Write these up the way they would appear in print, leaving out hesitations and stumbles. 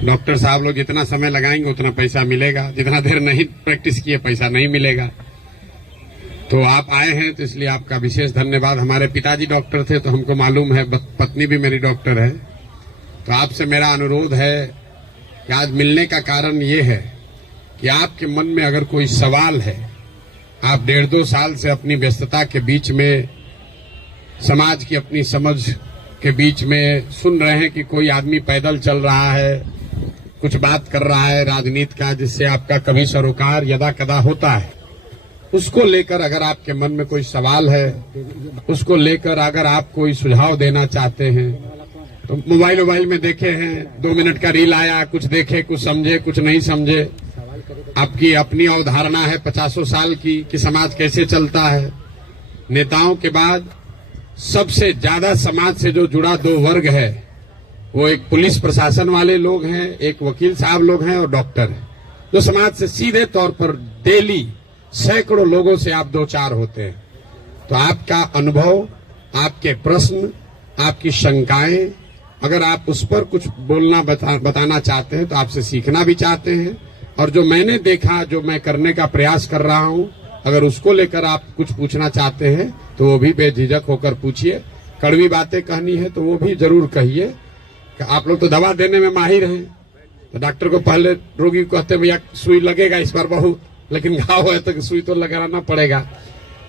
Doctor साहब लोग जितना समय लगाएंगे उतना पैसा मिलेगा, जितना देर नहीं प्रैक्टिस किए पैसा नहीं मिलेगा। तो आप आए हैं तो इसलिए आपका विशेष धन्यवाद। हमारे पिताजी डॉक्टर थे तो हमको मालूम है, पत्नी भी मेरी डॉक्टर है। तो आपसे मेरा अनुरोध है कि आज मिलने का कारण ये है कि आपके मन में अगर कोई सवाल है, आप 1.5-2 साल से अपनी व्यस्तता के बीच में, समाज की अपनी समझ के बीच में सुन रहे हैं कि कोई आदमी पैदल चल रहा है, कुछ बात कर रहा है राजनीति का, जिससे आपका कभी सरोकार यदा कदा होता है। उसको लेकर अगर आपके मन में कोई सवाल है, उसको लेकर अगर आप कोई सुझाव देना चाहते हैं, तो मोबाइल में देखे हैं 2 मिनट का रील आया, कुछ देखे, कुछ समझे, कुछ नहीं समझे। आपकी अपनी अवधारणा है 50 साल की कि समाज कैसे चलता है। नेताओं के बाद सबसे ज्यादा समाज से जो जुड़ा 2 वर्ग है, वो एक पुलिस प्रशासन वाले लोग हैं, एक वकील साहब लोग हैं और डॉक्टर हैं, जो समाज से सीधे तौर पर डेली सैकड़ों लोगों से आप 2-4 होते हैं। तो आपका अनुभव, आपके प्रश्न, आपकी शंकाएं, अगर आप उस पर कुछ बोलना बताना चाहते हैं तो आपसे सीखना भी चाहते हैं, और जो मैंने देखा, जो मैं करने का प्रयास कर रहा हूं, अगर उसको लेकर आप कुछ पूछना चाहते हैं तो वो भी बेझिझक होकर पूछिए। कड़वी बातें कहनी है तो वो भी जरूर कहिए। आप लोग तो दवा देने में माहिर हैं, तो डॉक्टर को पहले रोगी को कहते भैया सुई लगेगा इस बार बहुत, लेकिन घाव है तो सुई तो लगाना पड़ेगा।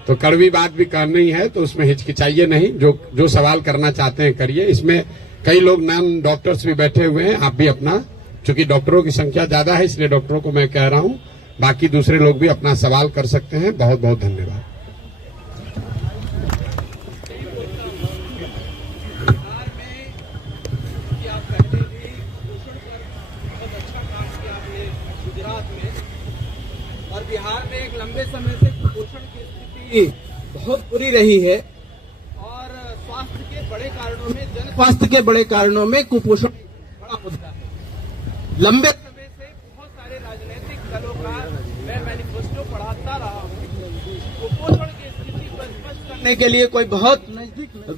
तो कड़वी बात भी कहनी है तो उसमें हिचकिचाइए नहीं, जो सवाल करना चाहते हैं करिए। इसमें कई लोग नॉन डॉक्टर्स भी बैठे हुए हैं, आप भी अपना, चूंकि डॉक्टरों की संख्या ज्यादा है इसलिए डॉक्टरों को मैं कह रहा हूं, बाकी दूसरे लोग भी अपना सवाल कर सकते हैं। बहुत बहुत धन्यवाद। और बिहार में एक लंबे समय से कुपोषण की स्थिति बहुत बुरी रही है, और स्वास्थ्य के बड़े कारणों में, जन स्वास्थ्य के बड़े कारणों में कुपोषण बड़ा मुद्दा है। लंबे समय से बहुत सारे राजनीतिक दलों का मैं मैनिफेस्टो पढ़ाता रहा हूँ। कुपोषण की स्थिति को स्पष्ट करने के लिए कोई बहुत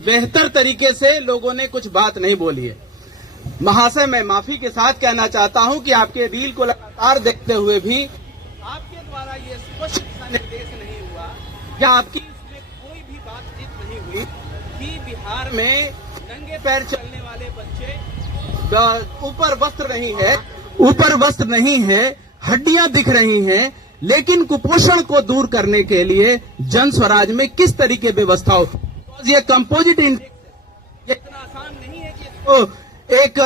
बेहतर तरीके से लोगों ने कुछ बात नहीं बोली है। महाशय, मैं माफी के साथ कहना चाहता हूं कि आपके रील को लगातार देखते हुए भी आपके द्वारा ये स्पष्ट दिशा निर्देश नहीं हुआ, या आपकी इसमें कोई भी बातचीत नहीं हुई कि बिहार में नंगे पैर चलने वाले बच्चे, ऊपर वस्त्र नहीं है, हड्डियां दिख रही हैं, लेकिन कुपोषण को दूर करने के लिए जन स्वराज में किस तरीके व्यवस्था हो। ये कंपोजिट इंडेक्स, ये इतना आसान नहीं है कि इसको एक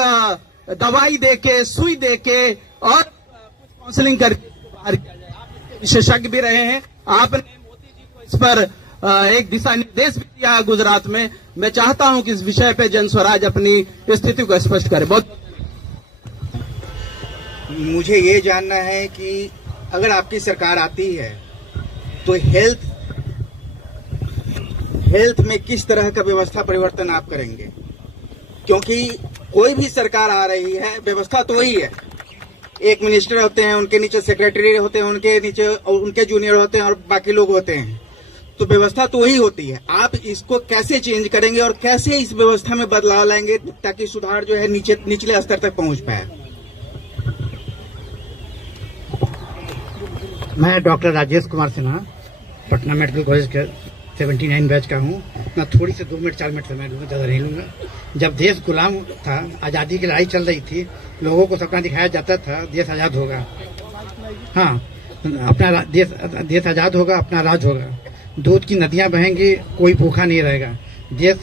दवाई देके, सुई देके और कुछ काउंसलिंग करके बाहर किया जाए। आप इसके विशेषज्ञ भी रहे हैं, आपने मोदी जी को इस पर एक दिशा निर्देश भी दिया है गुजरात में। मैं चाहता हूं कि इस विषय पे जन स्वराज अपनी स्थिति को स्पष्ट करे। बहुत मुझे ये जानना है कि अगर आपकी सरकार आती है तो हेल्थ में किस तरह का व्यवस्था परिवर्तन आप करेंगे, क्योंकि कोई भी सरकार आ रही है, व्यवस्था तो वही है। एक मिनिस्टर होते हैं, उनके नीचे सेक्रेटरी होते हैं, उनके नीचे उनके जूनियर होते हैं और बाकी लोग होते हैं, तो व्यवस्था तो वही होती है। आप इसको कैसे चेंज करेंगे और कैसे इस व्यवस्था में बदलाव लाएंगे ताकि सुधार जो है निचले स्तर तक पहुंच पाए? मैं doctor Rajesh Kumar Sinha, Patna medical college के 79 बैच का हूँ। मैं थोड़ी से 2 मिनट 4 मिनट समय लूँगा, ज़्यादा नहीं लूँगा। जब देश गुलाम था, आज़ादी की लड़ाई चल रही थी, लोगों को सपना दिखाया जाता था देश आज़ाद होगा, हाँ अपना देश आज़ाद होगा, अपना राज होगा, दूध की नदियाँ बहेंगी, कोई भूखा नहीं रहेगा। देश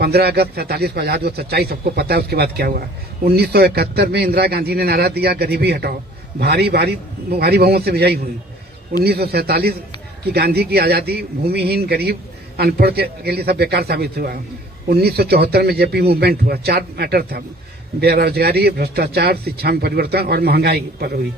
15 अगस्त 47 को आज़ाद हुआ, सच्चाई सबको पता है उसके बाद क्या हुआ। 1971 में इंदिरा गांधी ने नारा दिया गरीबी हटाओ, भारी बहुमत से विजयी हुई। 1947 की गांधी की आज़ादी भूमिहीन, गरीब, अनपढ़ के लिए सब बेकार साबित हुआ। 1974 में जेपी मूवमेंट हुआ, 4 मैटर था, बेरोजगारी, भ्रष्टाचार, शिक्षा में परिवर्तन और महंगाई पर हुई।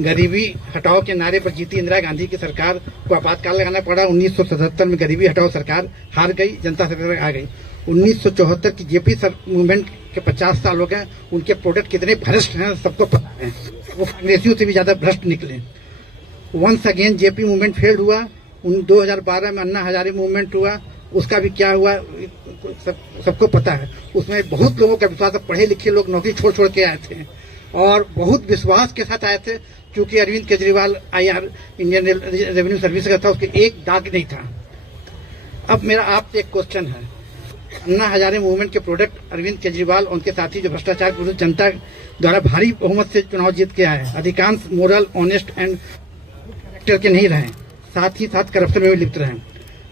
गरीबी हटाओ के नारे पर जीती इंदिरा गांधी की सरकार को आपातकाल लगाना पड़ा। 1977 में गरीबी हटाओ सरकार हार गई, जनता सरकार आ गई। 1974 की जेपी मूवमेंट के 50 साल हो गए, उनके प्रोडक्ट कितने भ्रष्ट हैं सबको पता है, वो कांग्रेसियों से भी ज्यादा भ्रष्ट निकले। Once again JP movement failed हुआ। 2012 में अन्ना हजारे मूवमेंट हुआ, उसका भी क्या हुआ सबको पता है। उसमें बहुत लोगों का विश्वास, पढ़े लिखे लोग नौकरी छोड़ के आए थे, और बहुत विश्वास के साथ आए थे। चूंकि Arvind Kejriwal IR Indian revenue service का था, उसके एक दाग नहीं था। अब मेरा आपसे एक क्वेश्चन है, अन्ना हजारे मूवमेंट के प्रोडक्ट अरविंद केजरीवाल और उनके साथी जो भ्रष्टाचार विरुद्ध जनता द्वारा भारी बहुमत से चुनाव जीत के आए, अधिकांश मोरल, ऑनेस्ट एंड कैरेक्टर के नहीं रहे, साथ ही साथ करप्शन में भी लिप्त रहे।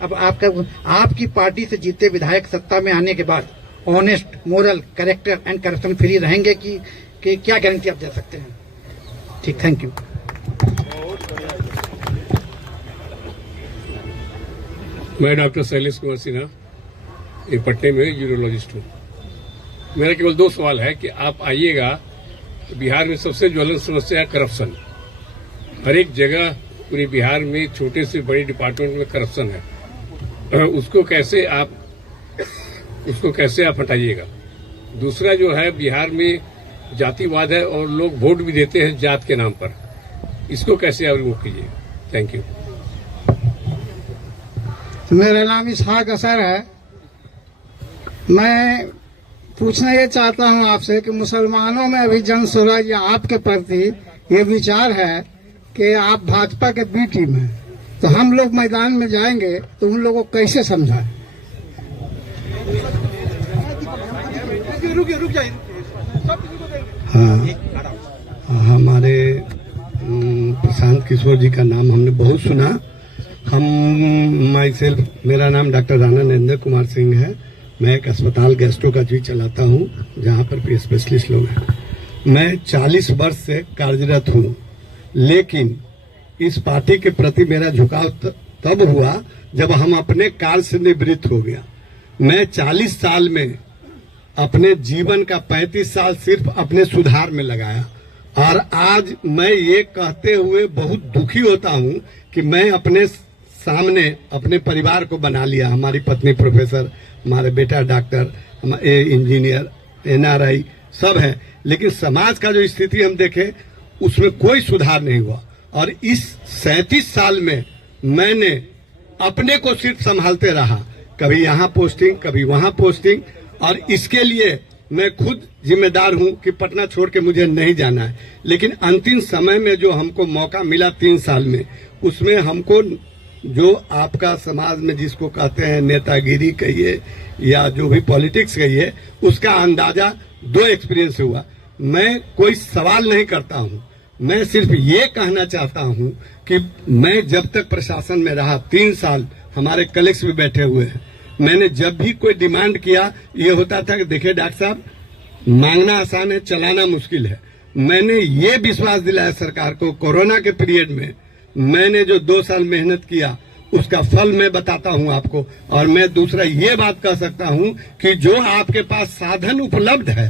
अब आपकी पार्टी से जीते विधायक सत्ता में आने के बाद honest, moral, character and corruption free रहेंगे कि क्या गारंटी आप दे सकते हैं? ठीक, थैंक यू। मैं डॉक्टर शैलेश कुमार सिन्हा, ये पटने में यूरोलॉजिस्ट हूँ। मेरा केवल 2 सवाल है कि आप आइएगा, बिहार में सबसे ज्वलंत समस्या है करप्शन। हर एक जगह पूरे बिहार में छोटे से बड़े डिपार्टमेंट में करप्शन है, उसको कैसे आप हटाइएगा। दूसरा जो है, बिहार में जातिवाद है और लोग वोट भी देते हैं जात के नाम पर, इसको कैसे आप रिमूव कीजिए। Thank you. मेरा नाम इसहाक असर है। मैं पूछना ये चाहता हूँ आपसे कि मुसलमानों में अभी जन स्वराज या आपके प्रति ये विचार है कि आप भाजपा के बी टीम हैं, तो हम लोग मैदान में जाएंगे तो उन लोगों को कैसे समझाएं? हाँ, हमारे प्रशांत किशोर जी का नाम हमने बहुत सुना। मेरा नाम डॉक्टर राणा नरेंद्र कुमार सिंह है। मैं एक अस्पताल गैस्ट्रो का जी चलाता हूँ, जहाँ पर स्पेशलिस्ट लोग हैं। मैं 40 वर्ष से कार्यरत हूँ, लेकिन इस पार्टी के प्रति मेरा झुकाव तब हुआ जब हम अपने कार्य से निवृत्त हो गया। मैं 40 साल में अपने जीवन का 35 साल सिर्फ अपने सुधार में लगाया, और आज मैं ये कहते हुए बहुत दुखी होता हूँ कि मैं अपने सामने अपने परिवार को बना लिया। हमारी पत्नी प्रोफेसर, हमारे बेटा डॉक्टर, इंजीनियर, NRI सब है, लेकिन समाज का जो स्थिति हम देखें उसमें कोई सुधार नहीं हुआ। और इस 37 साल में मैंने अपने को सिर्फ संभालते रहा, कभी यहाँ पोस्टिंग, कभी वहाँ पोस्टिंग, और इसके लिए मैं खुद जिम्मेदार हूँ कि पटना छोड़ के मुझे नहीं जाना है। लेकिन अंतिम समय में जो हमको मौका मिला 3 साल में, उसमें हमको जो आपका समाज में जिसको कहते हैं नेतागिरी कहिए या जो भी पॉलिटिक्स कहिए, उसका अंदाजा 2 एक्सपीरियंस हुआ। मैं कोई सवाल नहीं करता हूँ, मैं सिर्फ ये कहना चाहता हूँ कि मैं जब तक प्रशासन में रहा 3 साल, हमारे कलीग्स भी बैठे हुए हैं, मैंने जब भी कोई डिमांड किया, ये होता था कि देखिए डॉक्टर साहब, मांगना आसान है, चलाना मुश्किल है। मैंने ये विश्वास दिलाया सरकार को। कोरोना के पीरियड में मैंने जो 2 साल मेहनत किया, उसका फल मैं बताता हूं आपको। और मैं दूसरा ये बात कह सकता हूं कि जो आपके पास साधन उपलब्ध है,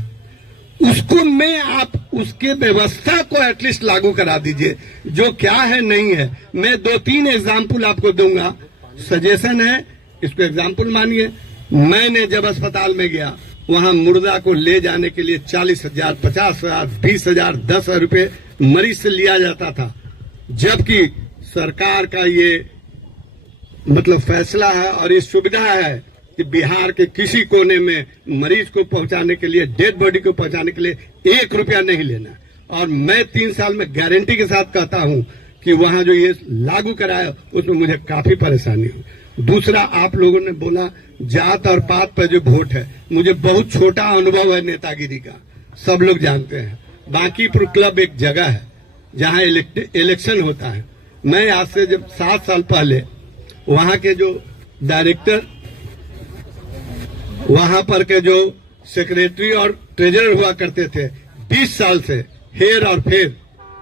उसको में आप उसके व्यवस्था को एटलीस्ट लागू करा दीजिए। जो क्या है नहीं है, मैं 2-3 एग्जाम्पल आपको दूंगा, सजेशन है, इसको एग्जाम्पल मानिए। मैंने जब अस्पताल में गया, वहां मुर्दा को ले जाने के लिए 40,000, 50,000, 20,000, 10,000 रुपए मरीज से लिया जाता था, जबकि सरकार का ये मतलब फैसला है और ये सुविधा है कि बिहार के किसी कोने में मरीज को पहुंचाने के लिए, डेड बॉडी को पहुंचाने के लिए 1 रुपया नहीं लेना। और मैं 3 साल में गारंटी के साथ कहता हूं कि वहां जो ये लागू कराया, उसमें मुझे काफी परेशानी हुई। दूसरा, आप लोगों ने बोला जात और पात पर जो वोट है, मुझे बहुत छोटा अनुभव है नेतागिरी का, सब लोग जानते हैं। बांकीपुर क्लब एक जगह है जहां इलेक्शन होता है। मैं आज से जब 7 साल पहले वहां के जो डायरेक्टर, वहां पर के जो सेक्रेटरी और ट्रेजरर हुआ करते थे, 20 साल से हेर और फेर,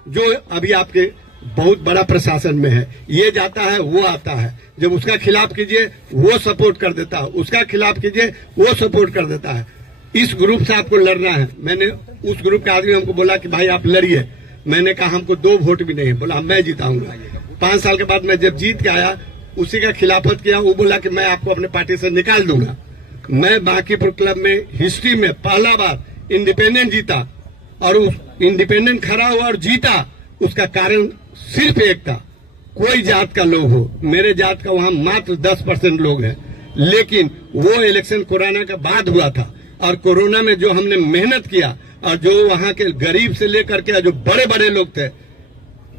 जो अभी आपके बहुत बड़ा प्रशासन में है, ये जाता है वो आता है, जब उसका खिलाफ कीजिए वो सपोर्ट कर देता है, उसका खिलाफ कीजिए वो सपोर्ट कर देता है। इस ग्रुप से आपको लड़ना है। मैंने उस ग्रुप के आदमी हमको बोला कि भाई आप लड़िए। मैंने कहा हमको 2 वोट भी नहीं है। बोला मैं जिताऊंगा। 5 साल के बाद मैं जब जीत के आया, उसी का खिलाफत किया। वो बोला कि मैं आपको अपने पार्टी से निकाल दूंगा। मैं बांकीपुर क्लब में हिस्ट्री में पहला बार इंडिपेंडेंट जीता, और उस इंडिपेंडेंट खड़ा हुआ और जीता, उसका कारण सिर्फ एक था, कोई जात का लोग हो। मेरे जात का वहां मात्र 10% लोग हैं, लेकिन वो इलेक्शन कोरोना के बाद हुआ था, और कोरोना में जो हमने मेहनत किया, और जो वहां के गरीब से लेकर के जो बड़े बड़े लोग थे,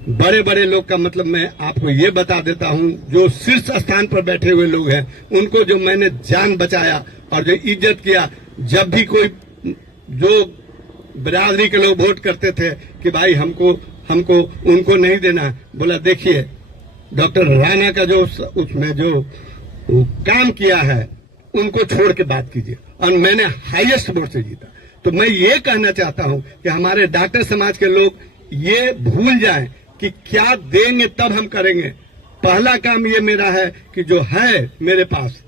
बड़े बड़े लोग का मतलब मैं आपको ये बता देता हूं, जो शीर्ष स्थान पर बैठे हुए लोग हैं उनको जो मैंने जान बचाया और जो इज्जत किया, जब भी कोई जो बिरादरी के लोग वोट करते थे कि भाई हमको उनको नहीं देना, बोला देखिए डॉक्टर राणा का जो उसमें जो काम किया है उनको छोड़ के बात कीजिए, और मैंने हाईएस्ट वोट से जीता। तो मैं ये कहना चाहता हूं कि हमारे डॉक्टर समाज के लोग ये भूल जाएं कि क्या देंगे तब हम करेंगे। पहला काम ये मेरा है कि जो है मेरे पास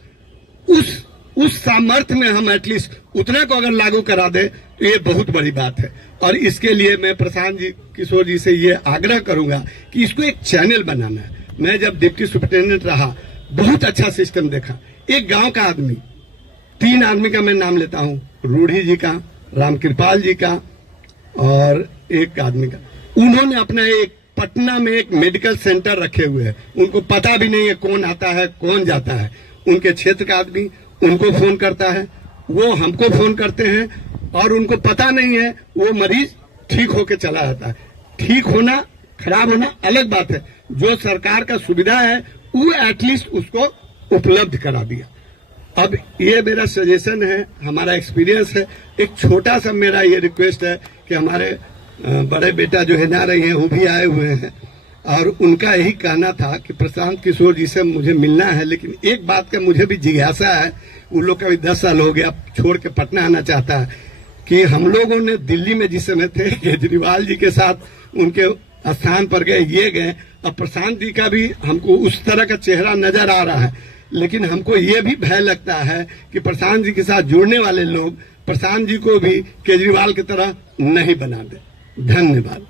उस सामर्थ्य में हम एटलीस्ट उतना को अगर लागू करा दे तो ये बहुत बड़ी बात है। और इसके लिए मैं प्रशांत जी किशोर जी से ये आग्रह करूंगा कि इसको एक चैनल बनाना है। मैं जब डिप्टी सुपरिटेंडेंट रहा बहुत अच्छा सिस्टम देखा। एक गांव का आदमी, 3 आदमी का मैं नाम लेता हूं, रूढ़ी जी का, रामकृपाल जी का और एक आदमी का, उन्होंने अपना एक पटना में एक मेडिकल सेंटर रखे हुए हैं। उनको पता भी नहीं है कौन आता है कौन जाता है। उनके क्षेत्र का आदमी उनको फोन करता है, वो हमको फोन करते हैं, और उनको पता नहीं है वो मरीज ठीक होके चला जाता है। ठीक होना खराब होना अलग बात है, जो सरकार का सुविधा है वो एटलीस्ट उसको उपलब्ध करा दिया। अब ये मेरा सजेशन है, हमारा एक्सपीरियंस है। एक छोटा सा मेरा ये रिक्वेस्ट है कि हमारे बड़े बेटा जो है ना रही हैं, वो भी आए हुए हैं, और उनका यही कहना था कि प्रशांत किशोर जी से मुझे मिलना है, लेकिन एक बात का मुझे भी जिज्ञासा है। उन लोग का भी 10 साल हो गया छोड़ के पटना आना चाहता है कि हम लोगों ने दिल्ली में जिस समय थे केजरीवाल जी के साथ उनके स्थान पर गए, ये गए। अब प्रशांत जी का भी हमको उस तरह का चेहरा नजर आ रहा है, लेकिन हमको ये भी भय लगता है कि प्रशांत जी के साथ जुड़ने वाले लोग प्रशांत जी को भी केजरीवाल की तरह नहीं बना दे। धन्यवाद।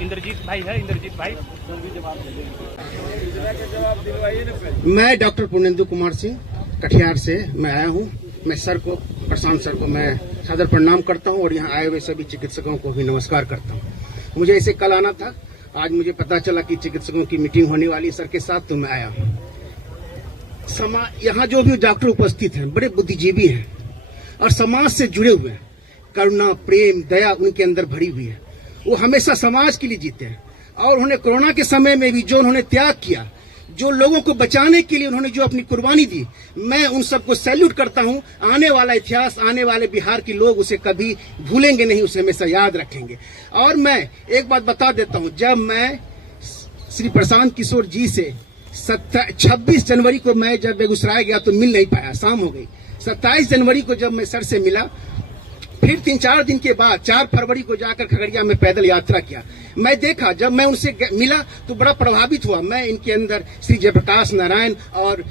इंद्रजीत भाई है, इंद्रजीत भाई। मैं डॉक्टर पूर्णेंदु कुमार सिंह कटिहार से मैं आया हूँ। मैं सर को, प्रशांत सर को मैं सादर प्रणाम करता हूँ और यहाँ आए हुए सभी चिकित्सकों को भी नमस्कार करता हूँ। मुझे ऐसे कल आना था, आज मुझे पता चला कि चिकित्सकों की मीटिंग होने वाली सर के साथ, तो मैं आया हूँ। यहाँ जो भी डॉक्टर उपस्थित हैं बड़े बुद्धिजीवी हैं और समाज से जुड़े हुए हैं। करुणा, प्रेम, दया उनके अंदर भरी हुई है। वो हमेशा समाज के लिए जीते हैं, और उन्होंने कोरोना के समय में भी जो उन्होंने त्याग किया, जो लोगों को बचाने के लिए उन्होंने जो अपनी कुर्बानी दी, मैं उन सबको सैल्यूट करता हूं। आने वाला इतिहास, आने वाले बिहार के लोग उसे कभी भूलेंगे नहीं, उसे हमेशा याद रखेंगे। और मैं एक बात बता देता हूं, जब मैं श्री प्रशांत किशोर जी से 26 जनवरी को मैं जब बेगूसराय गया तो मिल नहीं पाया, शाम हो गई। 27 जनवरी को जब मैं सर से मिला, फिर 3-4 दिन के बाद 4 फरवरी को जाकर खगड़िया में पैदल यात्रा किया। मैं देखा, जब मैं उनसे मिला तो बड़ा प्रभावित हुआ। मैं इनके अंदर श्री जयप्रकाश नारायण और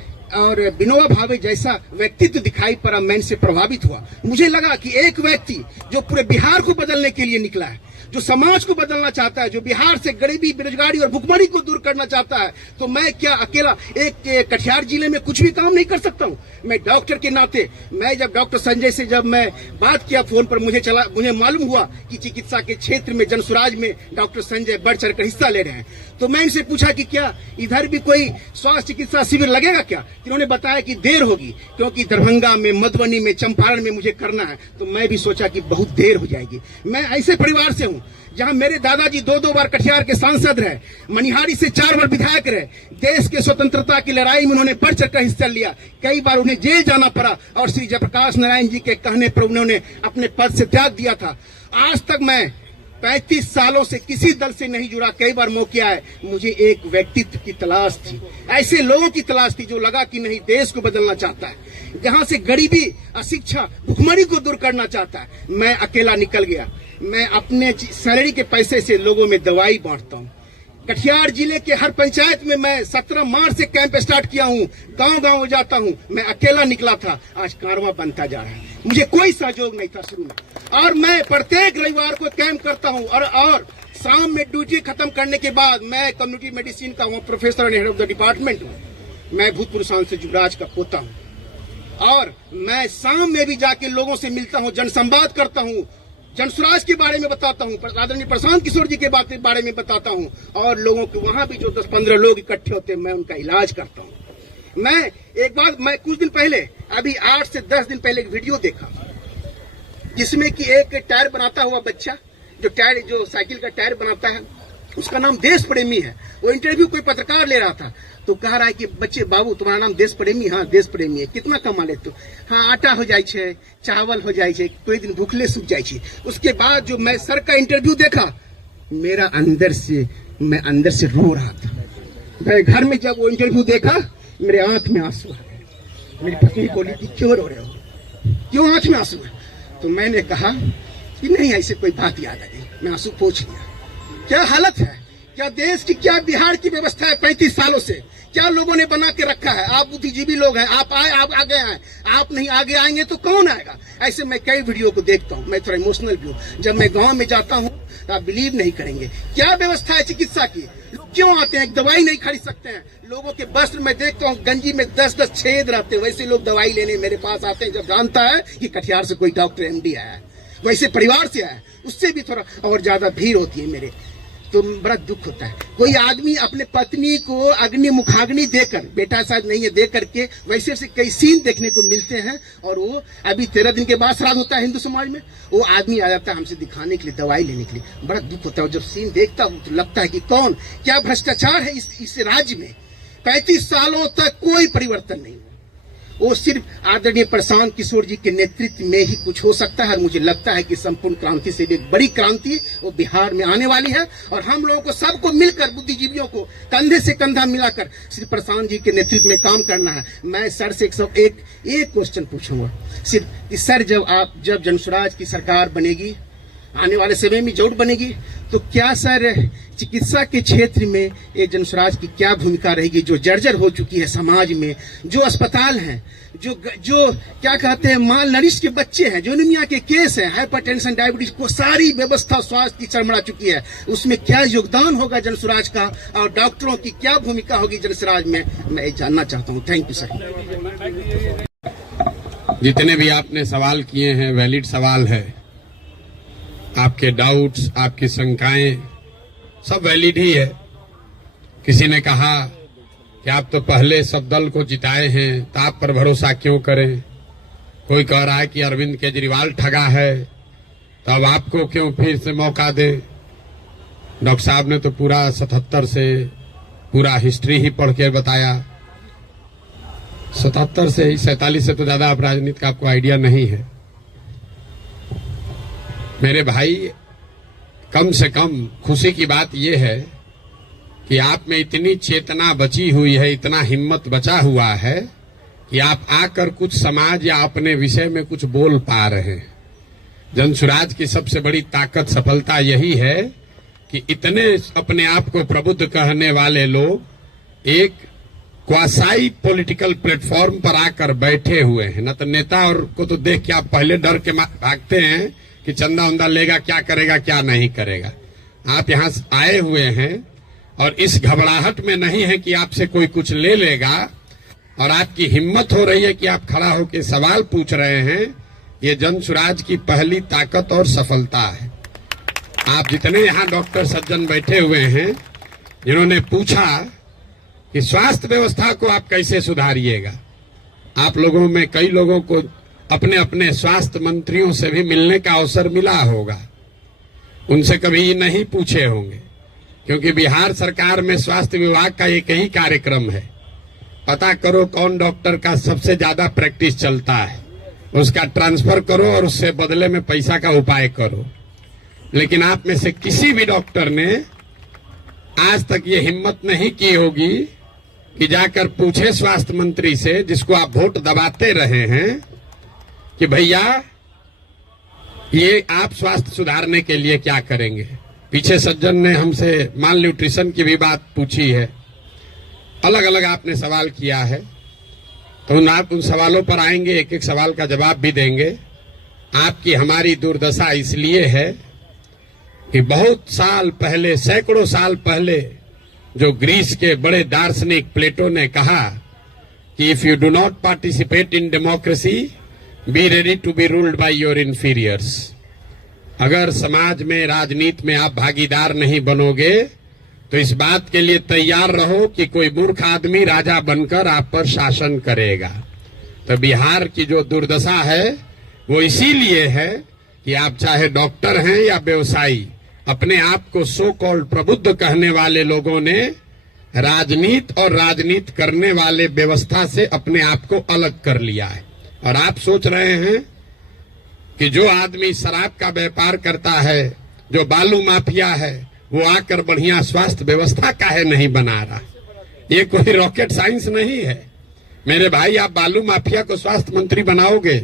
विनोबा भावे जैसा व्यक्तित्व दिखाई पड़ा। मैं इनसे प्रभावित हुआ। मुझे लगा कि एक व्यक्ति जो पूरे बिहार को बदलने के लिए निकला है, जो समाज को बदलना चाहता है, जो बिहार से गरीबी, बेरोजगारी और भुखमरी को दूर करना चाहता है, तो मैं क्या अकेला एक कटिहार जिले में कुछ भी काम नहीं कर सकता हूँ? मैं डॉक्टर के नाते, मैं जब डॉक्टर संजय से जब मैं बात किया फोन पर, मुझे मालूम हुआ कि चिकित्सा के क्षेत्र में जनसुराज में डॉक्टर संजय बढ़ चढ़कर हिस्सा ले रहे हैं, तो मैं इनसे पूछा कि क्या इधर भी कोई स्वास्थ्य चिकित्सा शिविर लगेगा क्या? इन्होंने बताया कि देर होगी, क्योंकि दरभंगा में, मधुबनी में, चंपारण में मुझे करना है। तो मैं भी सोचा कि बहुत देर हो जाएगी। मैं ऐसे परिवार से हूँ जहां मेरे दादाजी 2-2 बार कटिहार के सांसद रहे, मनिहारी से 4 बार विधायक रहे। देश के स्वतंत्रता की लड़ाई में उन्होंने बढ़ चढ़कर हिस्सा लिया। कई बार उन्हें जेल जाना पड़ा और श्री जयप्रकाश नारायण जी के कहने पर उन्होंने अपने पद से त्याग दिया था। आज तक मैं 35 सालों से किसी दल से नहीं जुड़ा। कई बार मौके आए, मुझे एक व्यक्तित्व की तलाश थी, ऐसे लोगों की तलाश थी जो लगा कि नहीं, देश को बदलना चाहता है, जहां से गरीबी, अशिक्षा, भुखमरी को दूर करना चाहता है। मैं अकेला निकल गया। मैं अपने सैलरी के पैसे से लोगों में दवाई बांटता हूँ। कटिहार जिले के हर पंचायत में मैं 17 मार्च से कैंप स्टार्ट किया हूँ, गांव-गांव जाता हूँ। मैं अकेला निकला था, आज कारवां बनता जा रहा है। मुझे कोई सहयोग नहीं था शुरू में, और मैं प्रत्येक रविवार को कैंप करता हूँ। और शाम में ड्यूटी खत्म करने के बाद मैं कम्युनिटी मेडिसिन का हूँ, professor and head of the department हूँ। मैं भूतपूर्व सांसद युवराज का पोता हूँ, और मैं शाम में भी जाके लोगों से मिलता हूँ, जनसंवाद करता हूँ, जनसुराज के बारे में बताता हूँ, आदरणीय प्रशांत किशोर जी के बारे में बताता हूँ, और लोगों के वहां भी जो 10-15 लोग इकट्ठे होते हैं, मैं उनका इलाज करता हूँ। मैं एक बात, मैं कुछ दिन पहले, अभी 8 से 10 दिन पहले एक वीडियो देखा। जिसमें कि एक टायर बनाता हुआ बच्चा जो साइकिल का टायर बनाता है, उसका नाम देश प्रेमी है। वो इंटरव्यू कोई पत्रकार ले रहा था तो कह रहा है कि बच्चे बाबू तुम्हारा नाम देश प्रेमी? हाँ देश प्रेमी है। कितना कमा लेते हो? हाँ आटा हो जाए छे, चावल हो जाए छे, कोई दिन भूखले सूख जाए छे। उसके बाद जो मैं सर का इंटरव्यू देखा, मैं अंदर से रो रहा था। मैं घर में जब वो इंटरव्यू देखा, मेरे आंख में आंसू आ गए। मेरी पत्नी बोली कि क्यों रो रहे हो, क्यों आंख में आंसू है? तो मैंने कहा कि नहीं ऐसे कोई बात याद आ गई, मैं आंसू पोंछ लिया। क्या हालत है, क्या देश की, क्या बिहार की व्यवस्था है 35 सालों से, क्या लोगों ने बना के रखा है। आप बुद्धिजीवी लोग हैं, आप आगे आए, आप नहीं आगे आएंगे तो कौन आएगा। ऐसे मैं कई वीडियो को देखता हूँ, मैं थोड़ा इमोशनल भी हूँ। जब मैं गांव में जाता हूँ तो आप बिलीव नहीं करेंगे क्या व्यवस्था है चिकित्सा की। लोग क्यों आते हैं, दवाई नहीं खरीद सकते हैं। लोगों के वस्त्र में देखता हूँ गंजी में 10-10 छेद रहते हैं, वैसे लोग दवाई लेने मेरे पास आते हैं। जब जानता है कि कटिहार से कोई डॉक्टर MD आया है, वैसे परिवार से आया है, उससे भी थोड़ा और ज्यादा भीड़ होती है मेरे, तो बड़ा दुख होता है। कोई आदमी अपने पत्नी को अग्नि मुखाग्नि देकर, बेटा शायद नहीं है, दे करके वैसे से कई सीन देखने को मिलते हैं। और वो अभी 13 दिन के बाद श्राद्ध होता है हिंदू समाज में, वो आदमी आ जाता है हमसे दिखाने के लिए, दवाई लेने के लिए। बड़ा दुख होता है। जब सीन देखता हूँ तो लगता है कि कौन, क्या भ्रष्टाचार है इस राज्य में। 35 सालों तक कोई परिवर्तन नहीं हुआ। वो सिर्फ आदरणीय प्रशांत किशोर जी के नेतृत्व में ही कुछ हो सकता है। और मुझे लगता है कि संपूर्ण क्रांति से भी एक बड़ी क्रांति वो बिहार में आने वाली है। और हम लोगों को सबको मिलकर, बुद्धिजीवियों को कंधे से कंधा मिलाकर श्री प्रशांत जी के नेतृत्व में काम करना है। मैं सर से एक क्वेश्चन पूछूंगा सिर्फ कि सर, जब जनसुराज की सरकार बनेगी, आने वाले समय में जरूर बनेगी, तो क्या सर चिकित्सा के क्षेत्र में ये जनसुराज की क्या भूमिका रहेगी। जो जर्जर हो चुकी है समाज में, जो अस्पताल हैं, जो क्या कहते हैं माल नरिश के बच्चे हैं, जो एनीमिया के केस हैं, हाइपरटेंशन, डायबिटीज को सारी व्यवस्था स्वास्थ्य की चरमरा चुकी है। उसमें क्या योगदान होगा जनसुराज का, और डॉक्टरों की क्या भूमिका होगी जनसुराज में, मैं जानना चाहता हूँ। Thank you sir. जितने भी आपने सवाल किए हैं वैलिड सवाल है। आपके डाउट्स, आपकी शंकाएं सब वैलिड ही है। किसी ने कहा कि आप तो पहले सब दल को जिताए हैं, तो आप पर भरोसा क्यों करें। कोई कह रहा है कि अरविंद केजरीवाल ठगा है, तो अब आपको क्यों फिर से मौका दे। डॉक्टर साहब ने तो पूरा 77 से पूरा हिस्ट्री ही पढ़ के बताया। 77 से 47 से तो ज्यादा आप राजनीति का आपको आइडिया नहीं है। मेरे भाई, कम से कम खुशी की बात यह है कि आप में इतनी चेतना बची हुई है, इतना हिम्मत बचा हुआ है कि आप आकर कुछ समाज या अपने विषय में कुछ बोल पा रहे हैं। जनसुराज की सबसे बड़ी ताकत, सफलता यही है कि इतने अपने आप को प्रबुद्ध कहने वाले लोग एक क्वासाई पॉलिटिकल प्लेटफॉर्म पर आकर बैठे हुए हैं। न तो नेता और को तो देख के आप पहले डर के भागते हैं कि चंदा उंदा लेगा, क्या करेगा क्या नहीं करेगा। आप यहाँ आए हुए हैं और इस घबराहट में नहीं है कि आपसे कोई कुछ ले लेगा, और आपकी हिम्मत हो रही है कि आप खड़ा होकर सवाल पूछ रहे हैं। ये जनसुराज की पहली ताकत और सफलता है। आप जितने यहाँ डॉक्टर सज्जन बैठे हुए हैं, जिन्होंने पूछा कि स्वास्थ्य व्यवस्था को आप कैसे सुधारिएगा, आप लोगों में कई लोगों को अपने अपने स्वास्थ्य मंत्रियों से भी मिलने का अवसर मिला होगा। उनसे कभी नहीं पूछे होंगे, क्योंकि बिहार सरकार में स्वास्थ्य विभाग का एक ही कार्यक्रम है, पता करो कौन डॉक्टर का सबसे ज्यादा प्रैक्टिस चलता है, उसका ट्रांसफर करो और उससे बदले में पैसा का उपाय करो। लेकिन आप में से किसी भी डॉक्टर ने आज तक ये हिम्मत नहीं की होगी कि जाकर पूछे स्वास्थ्य मंत्री से, जिसको आप वोट दबाते रहे हैं, कि भैया ये आप स्वास्थ्य सुधारने के लिए क्या करेंगे। पीछे सज्जन ने हमसे माल न्यूट्रिशन की भी बात पूछी है। अलग अलग आपने सवाल किया है, तो आप उन सवालों पर आएंगे, एक एक सवाल का जवाब भी देंगे। आपकी हमारी दुर्दशा इसलिए है कि बहुत साल पहले, सैकड़ों साल पहले, जो ग्रीस के बड़े दार्शनिक प्लेटो ने कहा कि if you do not participate in democracy, be ready to be ruled by your inferiors. अगर समाज में, राजनीति में आप भागीदार नहीं बनोगे तो इस बात के लिए तैयार रहो कि कोई मूर्ख आदमी राजा बनकर आप पर शासन करेगा। तो बिहार की जो दुर्दशा है वो इसीलिए है कि आप चाहे डॉक्टर हैं या व्यवसायी, अपने आप को सो कॉल्ड प्रबुद्ध कहने वाले लोगों ने राजनीति और राजनीति करने वाले व्यवस्था से अपने आप को अलग कर लिया है। और आप सोच रहे हैं कि जो आदमी शराब का व्यापार करता है, जो बालू माफिया है, वो आकर बढ़िया स्वास्थ्य व्यवस्था काहे नहीं बना रहा। ये कोई रॉकेट साइंस नहीं है मेरे भाई। आप बालू माफिया को स्वास्थ्य मंत्री बनाओगे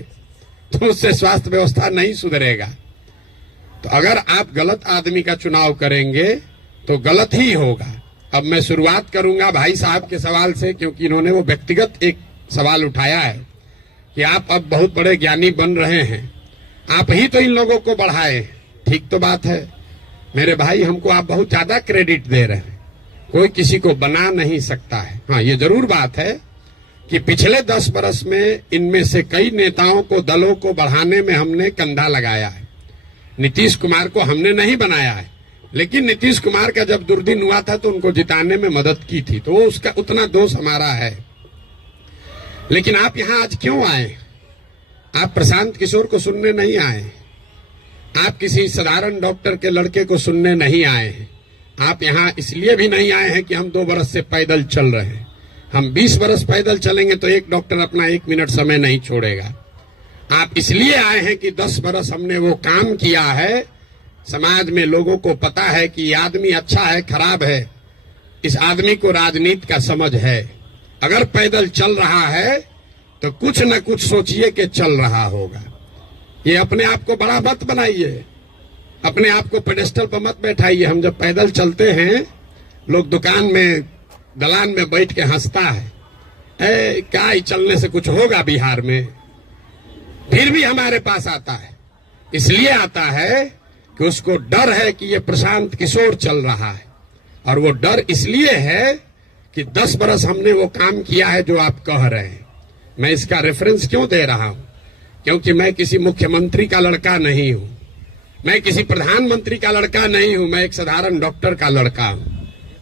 तो उससे स्वास्थ्य व्यवस्था नहीं सुधरेगा। तो अगर आप गलत आदमी का चुनाव करेंगे तो गलत ही होगा। अब मैं शुरुआत करूंगा भाई साहब के सवाल से, क्योंकि इन्होंने वो व्यक्तिगत एक सवाल उठाया है कि आप अब बहुत बड़े ज्ञानी बन रहे हैं, आप ही तो इन लोगों को बढ़ाए। ठीक तो बात है मेरे भाई, हमको आप बहुत ज्यादा क्रेडिट दे रहे हैं। कोई किसी को बना नहीं सकता है। हाँ, ये जरूर बात है कि पिछले 10 बरस में इनमें से कई नेताओं को, दलों को बढ़ाने में हमने कंधा लगाया है। नीतीश कुमार को हमने नहीं बनाया है, लेकिन नीतीश कुमार का जब दुर्दिन हुआ था तो उनको जिताने में मदद की थी, तो वो उसका उतना दोष हमारा है। लेकिन आप यहां आज क्यों आए? आप प्रशांत किशोर को सुनने नहीं आए, आप किसी साधारण डॉक्टर के लड़के को सुनने नहीं आए हैं। आप यहां इसलिए भी नहीं आए हैं कि हम 2 बरस से पैदल चल रहे हैं। हम 20 बरस पैदल चलेंगे तो एक डॉक्टर अपना 1 मिनट समय नहीं छोड़ेगा। आप इसलिए आए हैं कि 10 बरस हमने वो काम किया है, समाज में लोगों को पता है कि ये आदमी अच्छा है, खराब है, इस आदमी को राजनीति का समझ है। अगर पैदल चल रहा है तो कुछ न कुछ सोचिए कि चल रहा होगा। ये अपने आप को बड़ा मत बनाइए, अपने आप को पेडेस्टल पर मत बैठाइए। हम जब पैदल चलते हैं, लोग दुकान में, दलान में बैठ के हंसता है, क्या ही चलने से कुछ होगा बिहार में। फिर भी हमारे पास आता है, इसलिए आता है कि उसको डर है कि ये प्रशांत किशोर चल रहा है। और वो डर इसलिए है कि 10 बरस हमने वो काम किया है जो आप कह रहे हैं। मैं इसका रेफरेंस क्यों दे रहा हूं? क्योंकि मैं किसी मुख्यमंत्री का लड़का नहीं हूं, मैं किसी प्रधानमंत्री का लड़का नहीं हूं, मैं एक साधारण डॉक्टर का लड़का हूं।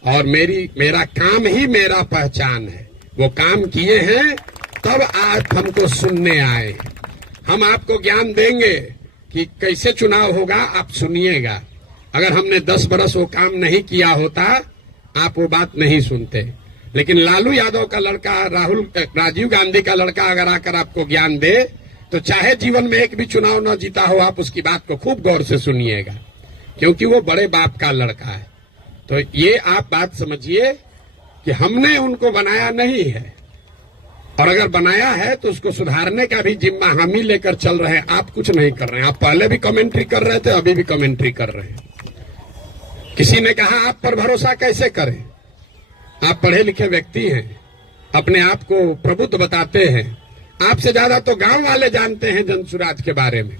और मेरा काम ही मेरा पहचान है। वो काम किए हैं तब आप हमको सुनने आए। हम आपको ज्ञान देंगे कि कैसे चुनाव होगा, आप सुनिएगा। अगर हमने 10 बरस वो काम नहीं किया होता, आप वो बात नहीं सुनते। लेकिन लालू यादव का लड़का, राजीव गांधी का लड़का अगर आकर आपको ज्ञान दे, तो चाहे जीवन में एक भी चुनाव न जीता हो, आप उसकी बात को खूब गौर से सुनिएगा, क्योंकि वो बड़े बाप का लड़का है। तो ये आप बात समझिए कि हमने उनको बनाया नहीं है, और अगर बनाया है तो उसको सुधारने का भी जिम्मा हम ही लेकर चल रहे हैं। आप कुछ नहीं कर रहे हैं। आप पहले भी कमेंट्री कर रहे थे, अभी भी कमेंट्री कर रहे हैं। किसी ने कहा आप पर भरोसा कैसे करें? आप पढ़े लिखे व्यक्ति हैं, अपने आप को प्रबुद्ध बताते हैं। आपसे ज्यादा तो गांव वाले जानते हैं जनसुराज के बारे में।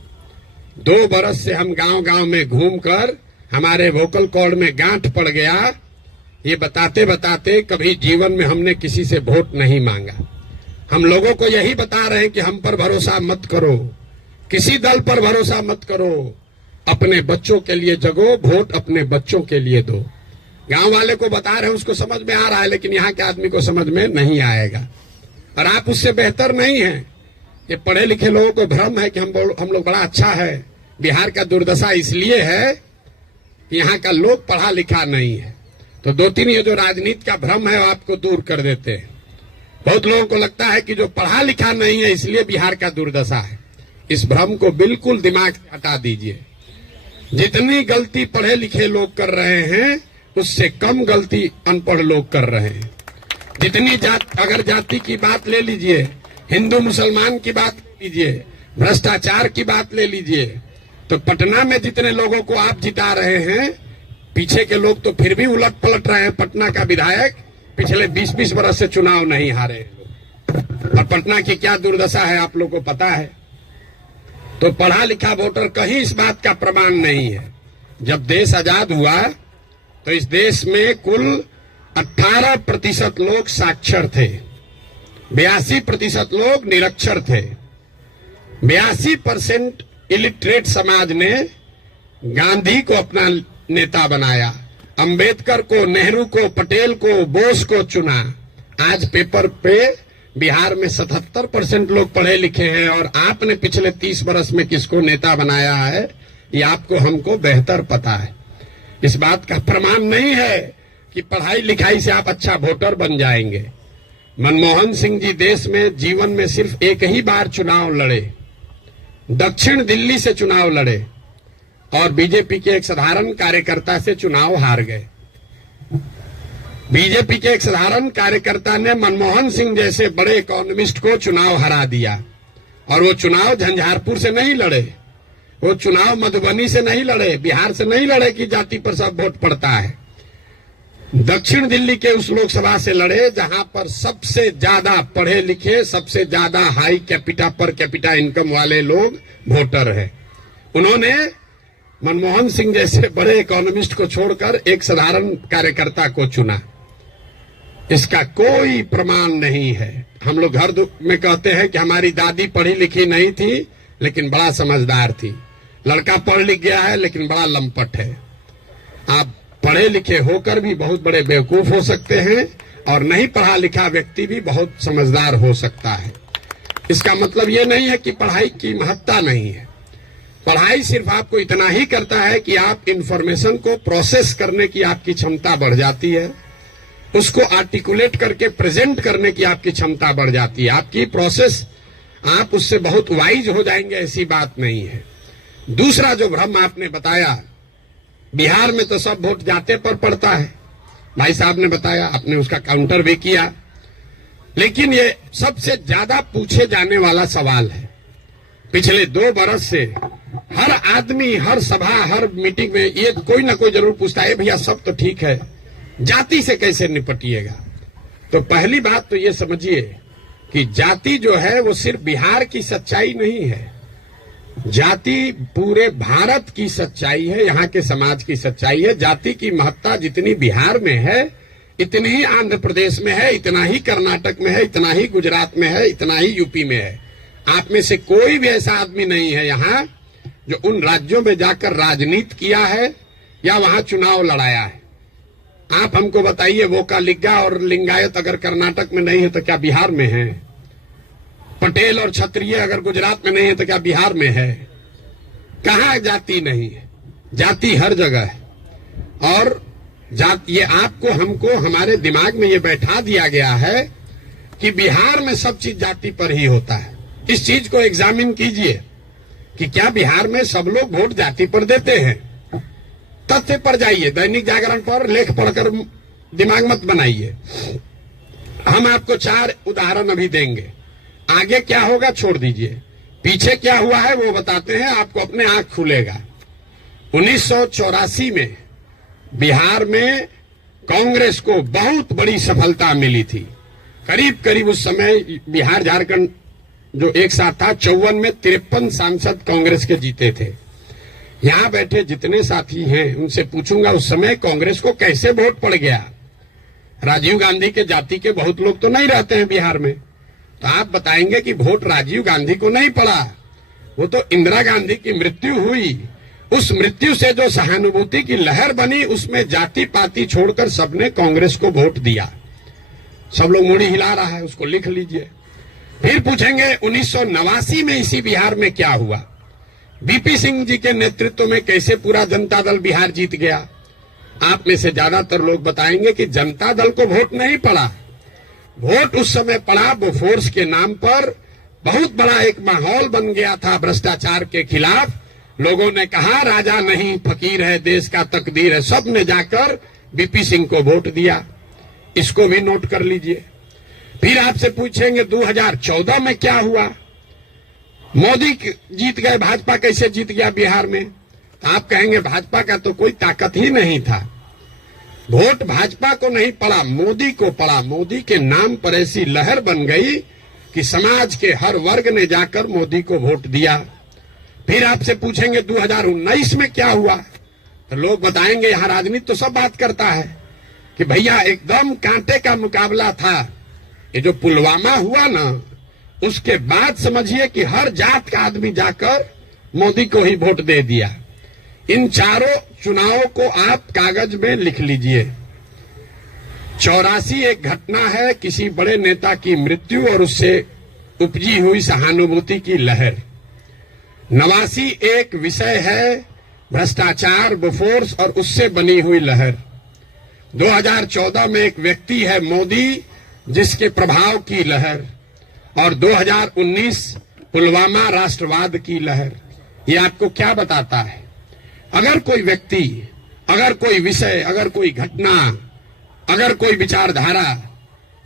2 बरस से हम गांव गांव में घूमकर हमारे वोकल कॉर्ड में गांठ पड़ गया। ये बताते बताते कभी जीवन में हमने किसी से वोट नहीं मांगा। हम लोगों को यही बता रहे हैं कि हम पर भरोसा मत करो, किसी दल पर भरोसा मत करो, अपने बच्चों के लिए जगो, वोट अपने बच्चों के लिए दो। गांव वाले को बता रहे हैं, उसको समझ में आ रहा है, लेकिन यहाँ के आदमी को समझ में नहीं आएगा। और आप उससे बेहतर नहीं हैं। ये पढ़े लिखे लोगों को भ्रम है कि हम लोग बड़ा अच्छा है। बिहार का दुर्दशा इसलिए है कि यहाँ का लोग पढ़ा लिखा नहीं है। तो 2-3 ये जो राजनीति का भ्रम है वो आपको दूर कर देते हैं। बहुत लोगों को लगता है कि जो पढ़ा लिखा नहीं है इसलिए बिहार का दुर्दशा है। इस भ्रम को बिल्कुल दिमाग से हटा दीजिए। जितनी गलती पढ़े लिखे लोग कर रहे हैं, उससे कम गलती अनपढ़ लोग कर रहे हैं। जितनी अगर जाति की बात ले लीजिए, हिंदू मुसलमान की बात ले लीजिए, भ्रष्टाचार की बात ले लीजिए, तो पटना में जितने लोगों को आप जिता रहे हैं, पीछे के लोग तो फिर भी उलट पलट रहे हैं। पटना का विधायक पिछले 20-20 बरस से चुनाव नहीं हारे। और पटना की क्या दुर्दशा है आप लोगों को पता है। तो पढ़ा लिखा वोटर कहीं इस बात का प्रमाण नहीं है। जब देश आजाद हुआ तो इस देश में कुल 18% लोग साक्षर थे, 82% लोग निरक्षर थे। 82% इलिटरेट समाज ने गांधी को अपना नेता बनाया, अंबेडकर को, नेहरू को, पटेल को, बोस को चुना। आज पेपर पे बिहार में 77% लोग पढ़े लिखे हैं और आपने पिछले 30 वर्ष में किसको नेता बनाया है ये आपको हमको बेहतर पता है। इस बात का प्रमाण नहीं है कि पढ़ाई लिखाई से आप अच्छा वोटर बन जाएंगे। मनमोहन सिंह जी देश में जीवन में सिर्फ एक ही बार चुनाव लड़े, दक्षिण दिल्ली से चुनाव लड़े और बीजेपी के एक साधारण कार्यकर्ता से चुनाव हार गए। बीजेपी के एक साधारण कार्यकर्ता ने मनमोहन सिंह जैसे बड़े इकोनॉमिस्ट को चुनाव हरा दिया और वो चुनाव झंझारपुर से नहीं लड़े, वो चुनाव मधुबनी से नहीं लड़े, बिहार से नहीं लड़े कि जाति पर सब वोट पड़ता है। दक्षिण दिल्ली के उस लोकसभा से लड़े जहां पर सबसे ज्यादा पढ़े लिखे, सबसे ज्यादा high capita per capita income वाले लोग वोटर हैं। उन्होंने मनमोहन सिंह जैसे बड़े इकोनॉमिस्ट को छोड़कर एक साधारण कार्यकर्ता को चुना। इसका कोई प्रमाण नहीं है। हम लोग घर में कहते हैं कि हमारी दादी पढ़ी लिखी नहीं थी लेकिन बड़ा समझदार थी, लड़का पढ़ लिख गया है लेकिन बड़ा लंपट है। आप पढ़े लिखे होकर भी बहुत बड़े बेवकूफ हो सकते हैं और नहीं पढ़ा लिखा व्यक्ति भी बहुत समझदार हो सकता है। इसका मतलब ये नहीं है कि पढ़ाई की महत्ता नहीं है। पढ़ाई सिर्फ आपको इतना ही करता है कि आप इंफॉर्मेशन को प्रोसेस करने की आपकी क्षमता बढ़ जाती है, उसको आर्टिकुलेट करके प्रेजेंट करने की आपकी क्षमता बढ़ जाती है। आपकी प्रोसेस, आप उससे बहुत वाइज हो जाएंगे ऐसी बात नहीं है। दूसरा जो भ्रम आपने बताया, बिहार में तो सब वोट जाते पर पड़ता है, भाई साहब ने बताया, आपने उसका काउंटर भी किया, लेकिन ये सबसे ज्यादा पूछे जाने वाला सवाल है। पिछले 2 बरस से हर आदमी, हर सभा, हर मीटिंग में ये कोई ना कोई जरूर पूछता है, भैया सब तो ठीक है, जाति से कैसे निपटिएगा। तो पहली बात तो ये समझिए कि जाति जो है वो सिर्फ बिहार की सच्चाई नहीं है, जाति पूरे भारत की सच्चाई है, यहाँ के समाज की सच्चाई है। जाति की महत्ता जितनी बिहार में है इतनी ही आंध्र प्रदेश में है, इतना ही कर्नाटक में है, इतना ही गुजरात में है, इतना ही यूपी में है। आप में से कोई भी ऐसा आदमी नहीं है यहाँ जो उन राज्यों में जाकर राजनीति किया है या वहां चुनाव लड़ाया है। आप हमको बताइए, वोकालिगा और लिंगायत अगर कर्नाटक में नहीं है तो क्या बिहार में है? पटेल और क्षत्रिय अगर गुजरात में नहीं है तो क्या बिहार में है? कहाँ जाति नहीं है? जाति हर जगह है। और ये आपको हमको हमारे दिमाग में ये बैठा दिया गया है कि बिहार में सब चीज जाति पर ही होता है। इस चीज को एग्जामिन कीजिए कि क्या बिहार में सब लोग वोट जाति पर देते हैं। तथ्य पर जाइए, दैनिक जागरण पर लेख पढ़कर दिमाग मत बनाइए। हम आपको 4 उदाहरण अभी देंगे, आगे क्या होगा छोड़ दीजिए, पीछे क्या हुआ है वो बताते हैं, आपको अपने आंख खुलेगा। 1984 में बिहार में कांग्रेस को बहुत बड़ी सफलता मिली थी। करीब करीब उस समय बिहार झारखंड जो एक साथ था, 54 में 53 सांसद कांग्रेस के जीते थे। यहां बैठे जितने साथी हैं उनसे पूछूंगा उस समय कांग्रेस को कैसे वोट पड़ गया। राजीव गांधी के जाति के बहुत लोग तो नहीं रहते हैं बिहार में, तो आप बताएंगे कि वोट राजीव गांधी को नहीं पड़ा, वो तो इंदिरा गांधी की मृत्यु हुई। उस मृत्यु से जो सहानुभूति की लहर बनी उसमें जाति पाति छोड़कर सबने कांग्रेस को वोट दिया। सब लोग मुड़ी हिला रहा है, उसको लिख लीजिए। फिर पूछेंगे 1989 में इसी बिहार में क्या हुआ, बीपी सिंह जी के नेतृत्व में कैसे पूरा जनता दल बिहार जीत गया। आप में से ज्यादातर लोग बताएंगे कि जनता दल को वोट नहीं पड़ा, वोट उस समय पड़ा बोफोर्स के नाम पर। बहुत बड़ा एक माहौल बन गया था भ्रष्टाचार के खिलाफ। लोगों ने कहा राजा नहीं फकीर है, देश का तकदीर है, सब ने जाकर बीपी सिंह को वोट दिया। इसको भी नोट कर लीजिए। फिर आपसे पूछेंगे 2014 में क्या हुआ, मोदी जीत गए, भाजपा कैसे जीत गया बिहार में। तो आप कहेंगे भाजपा का तो कोई ताकत ही नहीं था, वोट भाजपा को नहीं पड़ा, मोदी को पड़ा। मोदी के नाम पर ऐसी लहर बन गई कि समाज के हर वर्ग ने जाकर मोदी को वोट दिया। फिर आपसे पूछेंगे 2019 में क्या हुआ, तो लोग बताएंगे यहां राजनीति तो सब बात करता है कि भैया एकदम कांटे का मुकाबला था। ये जो पुलवामा हुआ ना, उसके बाद समझिए कि हर जात का आदमी जाकर मोदी को ही वोट दे दिया। इन चारों चुनावों को आप कागज में लिख लीजिए। 84 एक घटना है किसी बड़े नेता की मृत्यु और उससे उपजी हुई सहानुभूति की लहर। 89 एक विषय है भ्रष्टाचार, बोफोर्स और उससे बनी हुई लहर। 2014 में एक व्यक्ति है मोदी जिसके प्रभाव की लहर, और 2019 पुलवामा राष्ट्रवाद की लहर। ये आपको क्या बताता है? अगर कोई व्यक्ति, अगर कोई विषय, अगर कोई घटना, अगर कोई विचारधारा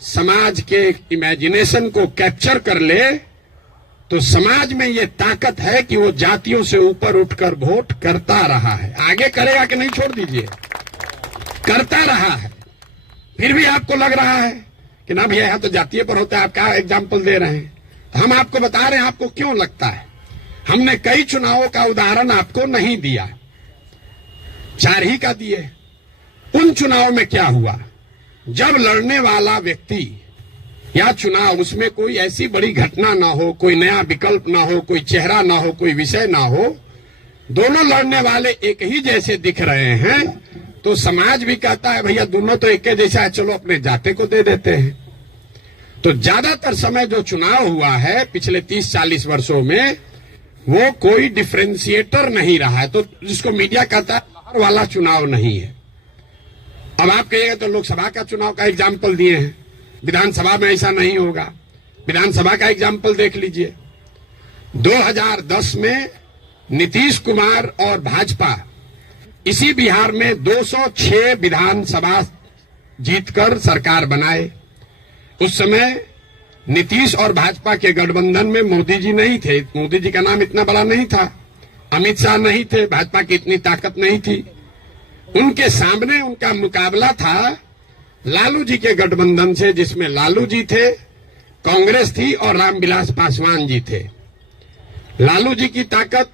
समाज के इमेजिनेशन को कैप्चर कर ले तो समाज में ये ताकत है कि वो जातियों से ऊपर उठकर वोट करता रहा है। आगे करेगा कि नहीं छोड़ दीजिए, करता रहा है। फिर भी आपको लग रहा है कि ना भैया यहां तो जातीय पर होता है, आप क्या एग्जाम्पल दे रहे हैं? हम आपको बता रहे हैं आपको क्यों लगता है। हमने कई चुनावों का उदाहरण आपको नहीं दिया, 4 ही का दिए। उन चुनाव में क्या हुआ? जब लड़ने वाला व्यक्ति या चुनाव, उसमें कोई ऐसी बड़ी घटना ना हो, कोई नया विकल्प ना हो, कोई चेहरा ना हो, कोई विषय ना हो, दोनों लड़ने वाले एक ही जैसे दिख रहे हैं, तो समाज भी कहता है भैया दोनों तो एक जैसा है, चलो अपने जाते को दे देते हैं। तो ज्यादातर समय जो चुनाव हुआ है पिछले 30-40 वर्षों में, वो कोई डिफरेंशिएटर नहीं रहा है। तो जिसको मीडिया कहता है बाहर वाला चुनाव नहीं है। अब आप कहिएगा तो लोकसभा का चुनाव का एग्जाम्पल दिए हैं, विधानसभा में ऐसा नहीं होगा। विधानसभा का एग्जाम्पल देख लीजिए। 2010 में नीतीश कुमार और भाजपा इसी बिहार में 206 विधानसभा जीतकर सरकार बनाए। उस समय नीतीश और भाजपा के गठबंधन में मोदी जी नहीं थे, मोदी जी का नाम इतना बड़ा नहीं था, अमित शाह नहीं थे, भाजपा की इतनी ताकत नहीं थी। उनके सामने उनका मुकाबला था लालू जी के गठबंधन से, जिसमें लालू जी थे, कांग्रेस थी और रामविलास पासवान जी थे। लालू जी की ताकत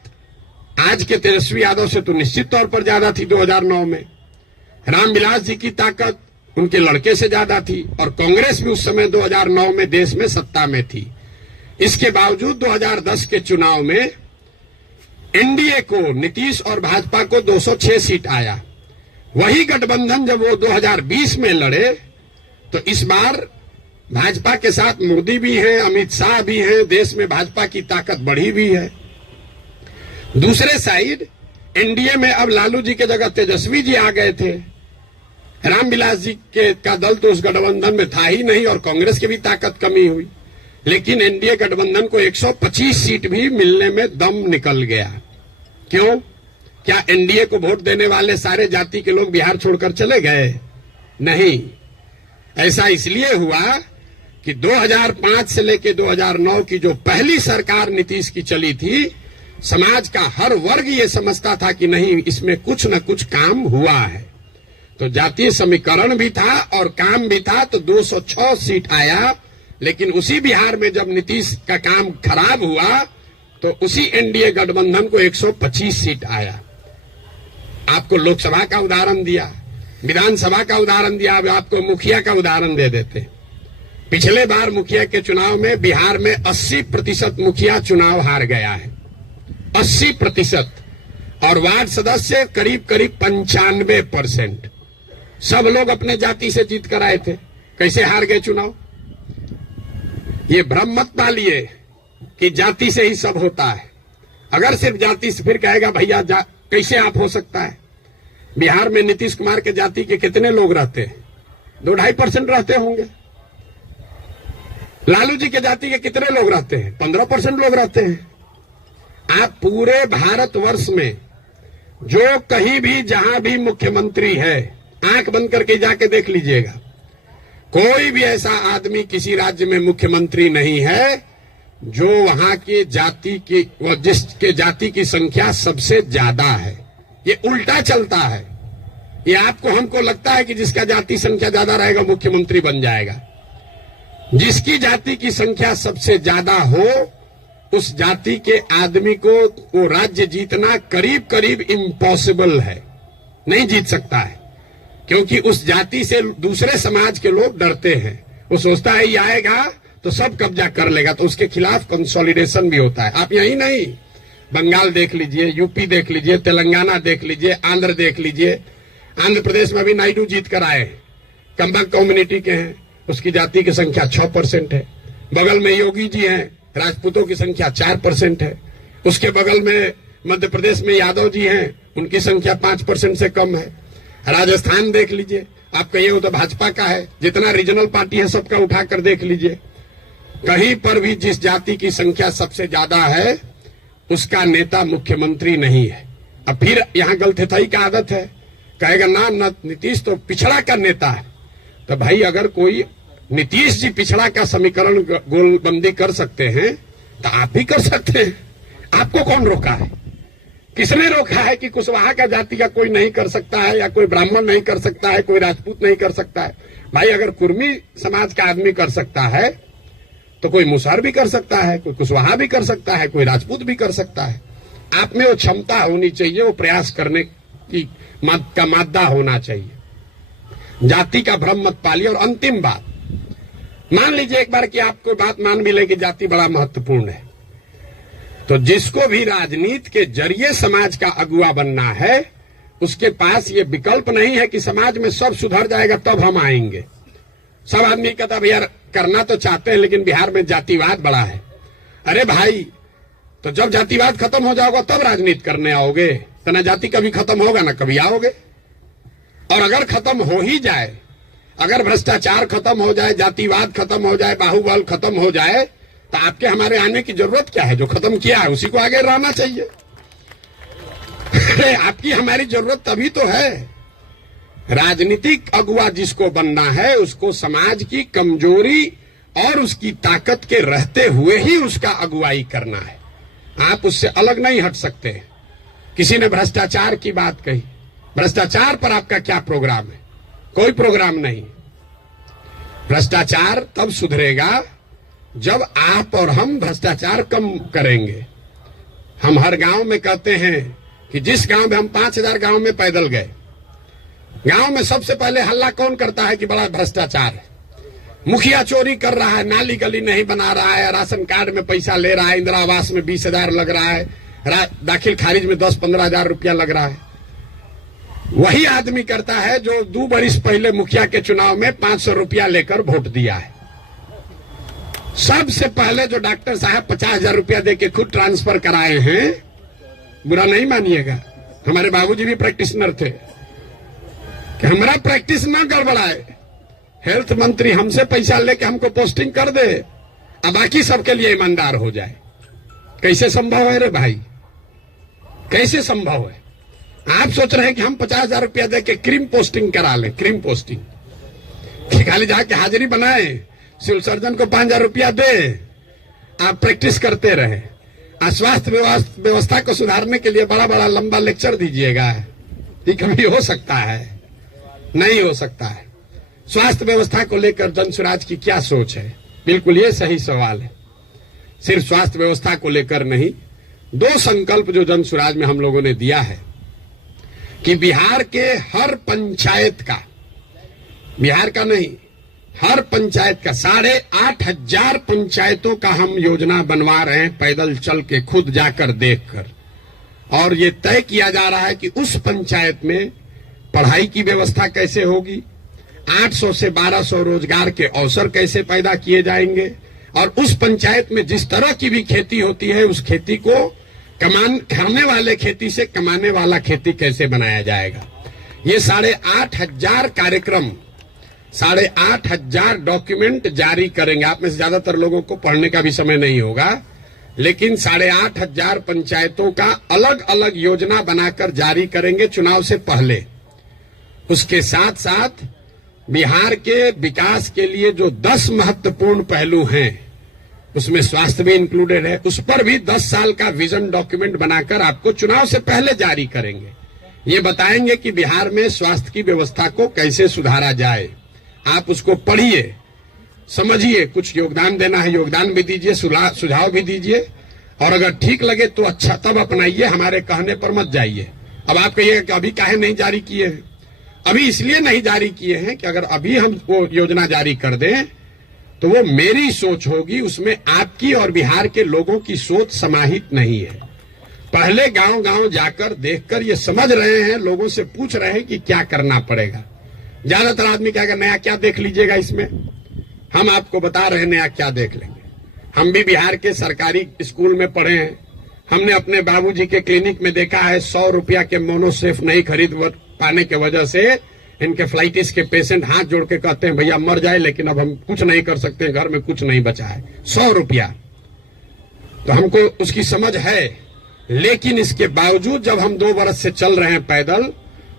आज के तेजस्वी यादव से तो निश्चित तौर पर ज्यादा थी 2009 में। रामविलास जी की ताकत उनके लड़के से ज्यादा थी, और कांग्रेस भी उस समय 2009 में देश में सत्ता में थी। इसके बावजूद 2010 के चुनाव में एनडीए को, नीतीश और भाजपा को 206 सीट आया। वही गठबंधन जब वो 2020 में लड़े तो इस बार भाजपा के साथ मोदी भी हैं, अमित शाह भी हैं, देश में भाजपा की ताकत बढ़ी भी है। दूसरे साइड एनडीए में अब लालू जी के जगह तेजस्वी जी आ गए थे। रामविलास जी का दल तो उस गठबंधन में था ही नहीं, और कांग्रेस की भी ताकत कमी हुई। लेकिन एनडीए गठबंधन को 125 सीट भी मिलने में दम निकल गया। क्यों? क्या एनडीए को वोट देने वाले सारे जाति के लोग बिहार छोड़कर चले गए? नहीं। ऐसा इसलिए हुआ कि 2005 से लेकर 2009 की जो पहली सरकार नीतीश की चली थी, समाज का हर वर्ग ये समझता था कि नहीं, इसमें कुछ न कुछ काम हुआ है। तो जातीय समीकरण भी था और काम भी था, तो 206 सीट आया। लेकिन उसी बिहार में जब नीतीश का काम खराब हुआ तो उसी एनडीए गठबंधन को 125 सीट आया। आपको लोकसभा का उदाहरण दिया, विधानसभा का उदाहरण दिया, अब आपको मुखिया का उदाहरण दे देते। पिछले बार मुखिया के चुनाव में बिहार में 80% मुखिया चुनाव हार गया है, 80%, और वार्ड सदस्य करीब 95%। सब लोग अपने जाति से जीत कर आए थे। कैसे हार गए चुनाव? ये भ्रम मत पालिए कि जाति से ही सब होता है। अगर सिर्फ जाति से, फिर कहेगा भैया कैसे आप हो सकता है? बिहार में नीतीश कुमार के जाति के कितने लोग रहते हैं? 2-2.5% रहते होंगे। लालू जी के जाति के कितने लोग रहते हैं? 15% लोग रहते हैं। आप पूरे भारतवर्ष में जो कहीं भी जहां भी मुख्यमंत्री है, आंख बंद करके जाके देख लीजिएगा, कोई भी ऐसा आदमी किसी राज्य में मुख्यमंत्री नहीं है जो वहां के जाति की, जिसके जाति की संख्या सबसे ज्यादा है। ये उल्टा चलता है। ये आपको हमको लगता है कि जिसका जाति संख्या ज्यादा रहेगा मुख्यमंत्री बन जाएगा। जिसकी जाति की संख्या सबसे ज्यादा हो, उस जाति के आदमी को वो राज्य जीतना करीब करीब इम्पॉसिबल है, नहीं जीत सकता है। क्योंकि उस जाति से दूसरे समाज के लोग डरते हैं। वो सोचता है ये आएगा तो सब कब्जा कर लेगा, तो उसके खिलाफ कंसोलिडेशन भी होता है। आप यही नहीं, बंगाल देख लीजिए, यूपी देख लीजिए, तेलंगाना देख लीजिए, आंध्र देख लीजिए। आंध्र प्रदेश में भी नायडू जीत कर आए, कंबक कम्युनिटी के हैं, उसकी जाति की संख्या 6% है। बगल में योगी जी हैं, राजपूतों की संख्या 4% है। उसके बगल में मध्य प्रदेश में यादव जी हैं, उनकी संख्या 5% से कम है। राजस्थान देख लीजिए, आप कहिए वो तो भाजपा का है, जितना रीजनल पार्टी है सबका उठाकर देख लीजिए, कहीं पर भी जिस जाति की संख्या सबसे ज्यादा है उसका नेता मुख्यमंत्री नहीं है। अब फिर यहाँ गलथेथाई का आदत है, कहेगा ना नीतीश तो पिछड़ा का नेता है। तो भाई अगर कोई नीतीश जी पिछड़ा का समीकरण गोलबंदी कर सकते हैं तो आप भी कर सकते हैं। आपको कौन रोका है? किसने रोका है कि कुशवाहा का जाति का कोई नहीं कर सकता है, या कोई ब्राह्मण नहीं कर सकता है, कोई राजपूत नहीं कर सकता है? भाई अगर कुर्मी समाज का आदमी कर सकता है तो कोई मुसहर भी कर सकता है, कोई कुशवाहा भी कर सकता है, कोई राजपूत भी कर सकता है। आप में वो क्षमता होनी चाहिए, वो प्रयास करने की का मादा होना चाहिए। जाति का भ्रम मत पालिए। और अंतिम बात, मान लीजिए एक बार कि आपको बात मान भी ले कि जाति बड़ा महत्वपूर्ण है, तो जिसको भी राजनीति के जरिए समाज का अगुवा बनना है उसके पास ये विकल्प नहीं है कि समाज में सब सुधर जाएगा तब हम आएंगे। सब आदमी कहता भैया करना तो चाहते हैं लेकिन बिहार में जातिवाद बड़ा है। अरे भाई, तो जब जातिवाद खत्म हो जाओगा तब राजनीति करने आओगे, तो ना जाति कभी खत्म होगा ना कभी आओगे। और अगर खत्म हो ही जाए, अगर भ्रष्टाचार खत्म हो जाए, जातिवाद खत्म हो जाए, बाहुबल खत्म हो जाए, तो आपके हमारे आने की जरूरत क्या है? जो खत्म किया है उसी को आगे रहना चाहिए। आपकी हमारी जरूरत तभी तो है। राजनीतिक अगुवा जिसको बनना है उसको समाज की कमजोरी और उसकी ताकत के रहते हुए ही उसका अगुवाई करना है। आप उससे अलग नहीं हट सकते। किसी ने भ्रष्टाचार की बात कही, भ्रष्टाचार पर आपका क्या प्रोग्राम है? कोई प्रोग्राम नहीं। भ्रष्टाचार तब सुधरेगा जब आप और हम भ्रष्टाचार कम करेंगे। हम हर गांव में कहते हैं कि जिस गांव में हम 5000 गांव में पैदल गए, गांव में सबसे पहले हल्ला कौन करता है कि बड़ा भ्रष्टाचार है, मुखिया चोरी कर रहा है, नाली गली नहीं बना रहा है, राशन कार्ड में पैसा ले रहा है, इंदिरा आवास में 20,000 लग रहा है, दाखिल खारिज में 10-15 हजार रुपया लग रहा है। वही आदमी करता है जो 2 बरिस पहले मुखिया के चुनाव में 500 रुपया लेकर वोट दिया है। सबसे पहले जो डॉक्टर साहब 50,000 रुपया देके खुद ट्रांसफर कराए हैं, बुरा नहीं मानिएगा, हमारे बाबूजी भी प्रैक्टिशनर थे, कि हमारा प्रैक्टिस ना गड़बड़ाए, हेल्थ मंत्री हमसे पैसा लेके हमको पोस्टिंग कर दे, अब बाकी सबके लिए ईमानदार हो जाए। कैसे संभव है रे भाई? कैसे संभव है? आप सोच रहे हैं कि हम 50,000 रुपया देके क्रीम पोस्टिंग करा लें, क्रीम पोस्टिंग खाली जाके हाजिरी बनाए, सिविल सर्जन को 5,000 रुपया दे, आप प्रैक्टिस करते रहे। स्वास्थ्य व्यवस्था को सुधारने के लिए बड़ा बड़ा लंबा लेक्चर दीजिएगा, ये कभी हो सकता है? नहीं हो सकता है। स्वास्थ्य व्यवस्था को लेकर जनसुराज की क्या सोच है? बिल्कुल ये सही सवाल है। सिर्फ स्वास्थ्य व्यवस्था को लेकर नहीं, 2 संकल्प जो जनसुराज में हम लोगों ने दिया है कि बिहार के हर पंचायत का, बिहार का नहीं, हर पंचायत का 8,500 पंचायतों का हम योजना बनवा रहे हैं, पैदल चल के खुद जाकर देखकर। और ये तय किया जा रहा है कि उस पंचायत में पढ़ाई की व्यवस्था कैसे होगी, 800 से 1200 रोजगार के अवसर कैसे पैदा किए जाएंगे, और उस पंचायत में जिस तरह की भी खेती होती है उस खेती को खाने वाले खेती से कमाने वाला खेती कैसे बनाया जाएगा। ये 8,500 कार्यक्रम, 8,500 डॉक्यूमेंट जारी करेंगे। आप में से ज्यादातर लोगों को पढ़ने का भी समय नहीं होगा, लेकिन 8,500 पंचायतों का अलग अलग योजना बनाकर जारी करेंगे चुनाव से पहले। उसके साथ साथ बिहार के विकास के लिए जो 10 महत्वपूर्ण पहलू हैं उसमें स्वास्थ्य भी इंक्लूडेड है, उस पर भी 10 साल का विजन डॉक्यूमेंट बनाकर आपको चुनाव से पहले जारी करेंगे। ये बताएंगे कि बिहार में स्वास्थ्य की व्यवस्था को कैसे सुधारा जाए। आप उसको पढ़िए, समझिए, कुछ योगदान देना है योगदान भी दीजिए, सुझाव भी दीजिए, और अगर ठीक लगे तो अच्छा तब अपनाइए, हमारे कहने पर मत जाइए। अब आप कहिएगा कि अभी काहे नहीं जारी किए हैं? अभी इसलिए नहीं जारी किए हैं कि अगर अभी हम वो योजना जारी कर दें तो वो मेरी सोच होगी, उसमें आपकी और बिहार के लोगों की सोच समाहित नहीं है। पहले गांव गांव जाकर देखकर ये समझ रहे हैं, लोगों से पूछ रहे हैं कि क्या करना पड़ेगा। ज्यादातर आदमी कहेगा नया क्या देख लीजिएगा इसमें। हम आपको बता रहे हैं नया क्या देख लेंगे। हम भी बिहार के सरकारी स्कूल में पढ़े हैं। हमने अपने बाबूजी के क्लिनिक में देखा है 100 रुपया के मोनोसेफ नहीं खरीद पाने की वजह से इनके फ्लाइटिस के पेशेंट हाथ जोड़ के कहते हैं भैया मर जाए, लेकिन अब हम कुछ नहीं कर सकते, घर में कुछ नहीं बचा है, 100 रुपया। तो हमको उसकी समझ है, लेकिन इसके बावजूद जब हम 2 बरस से चल रहे हैं पैदल,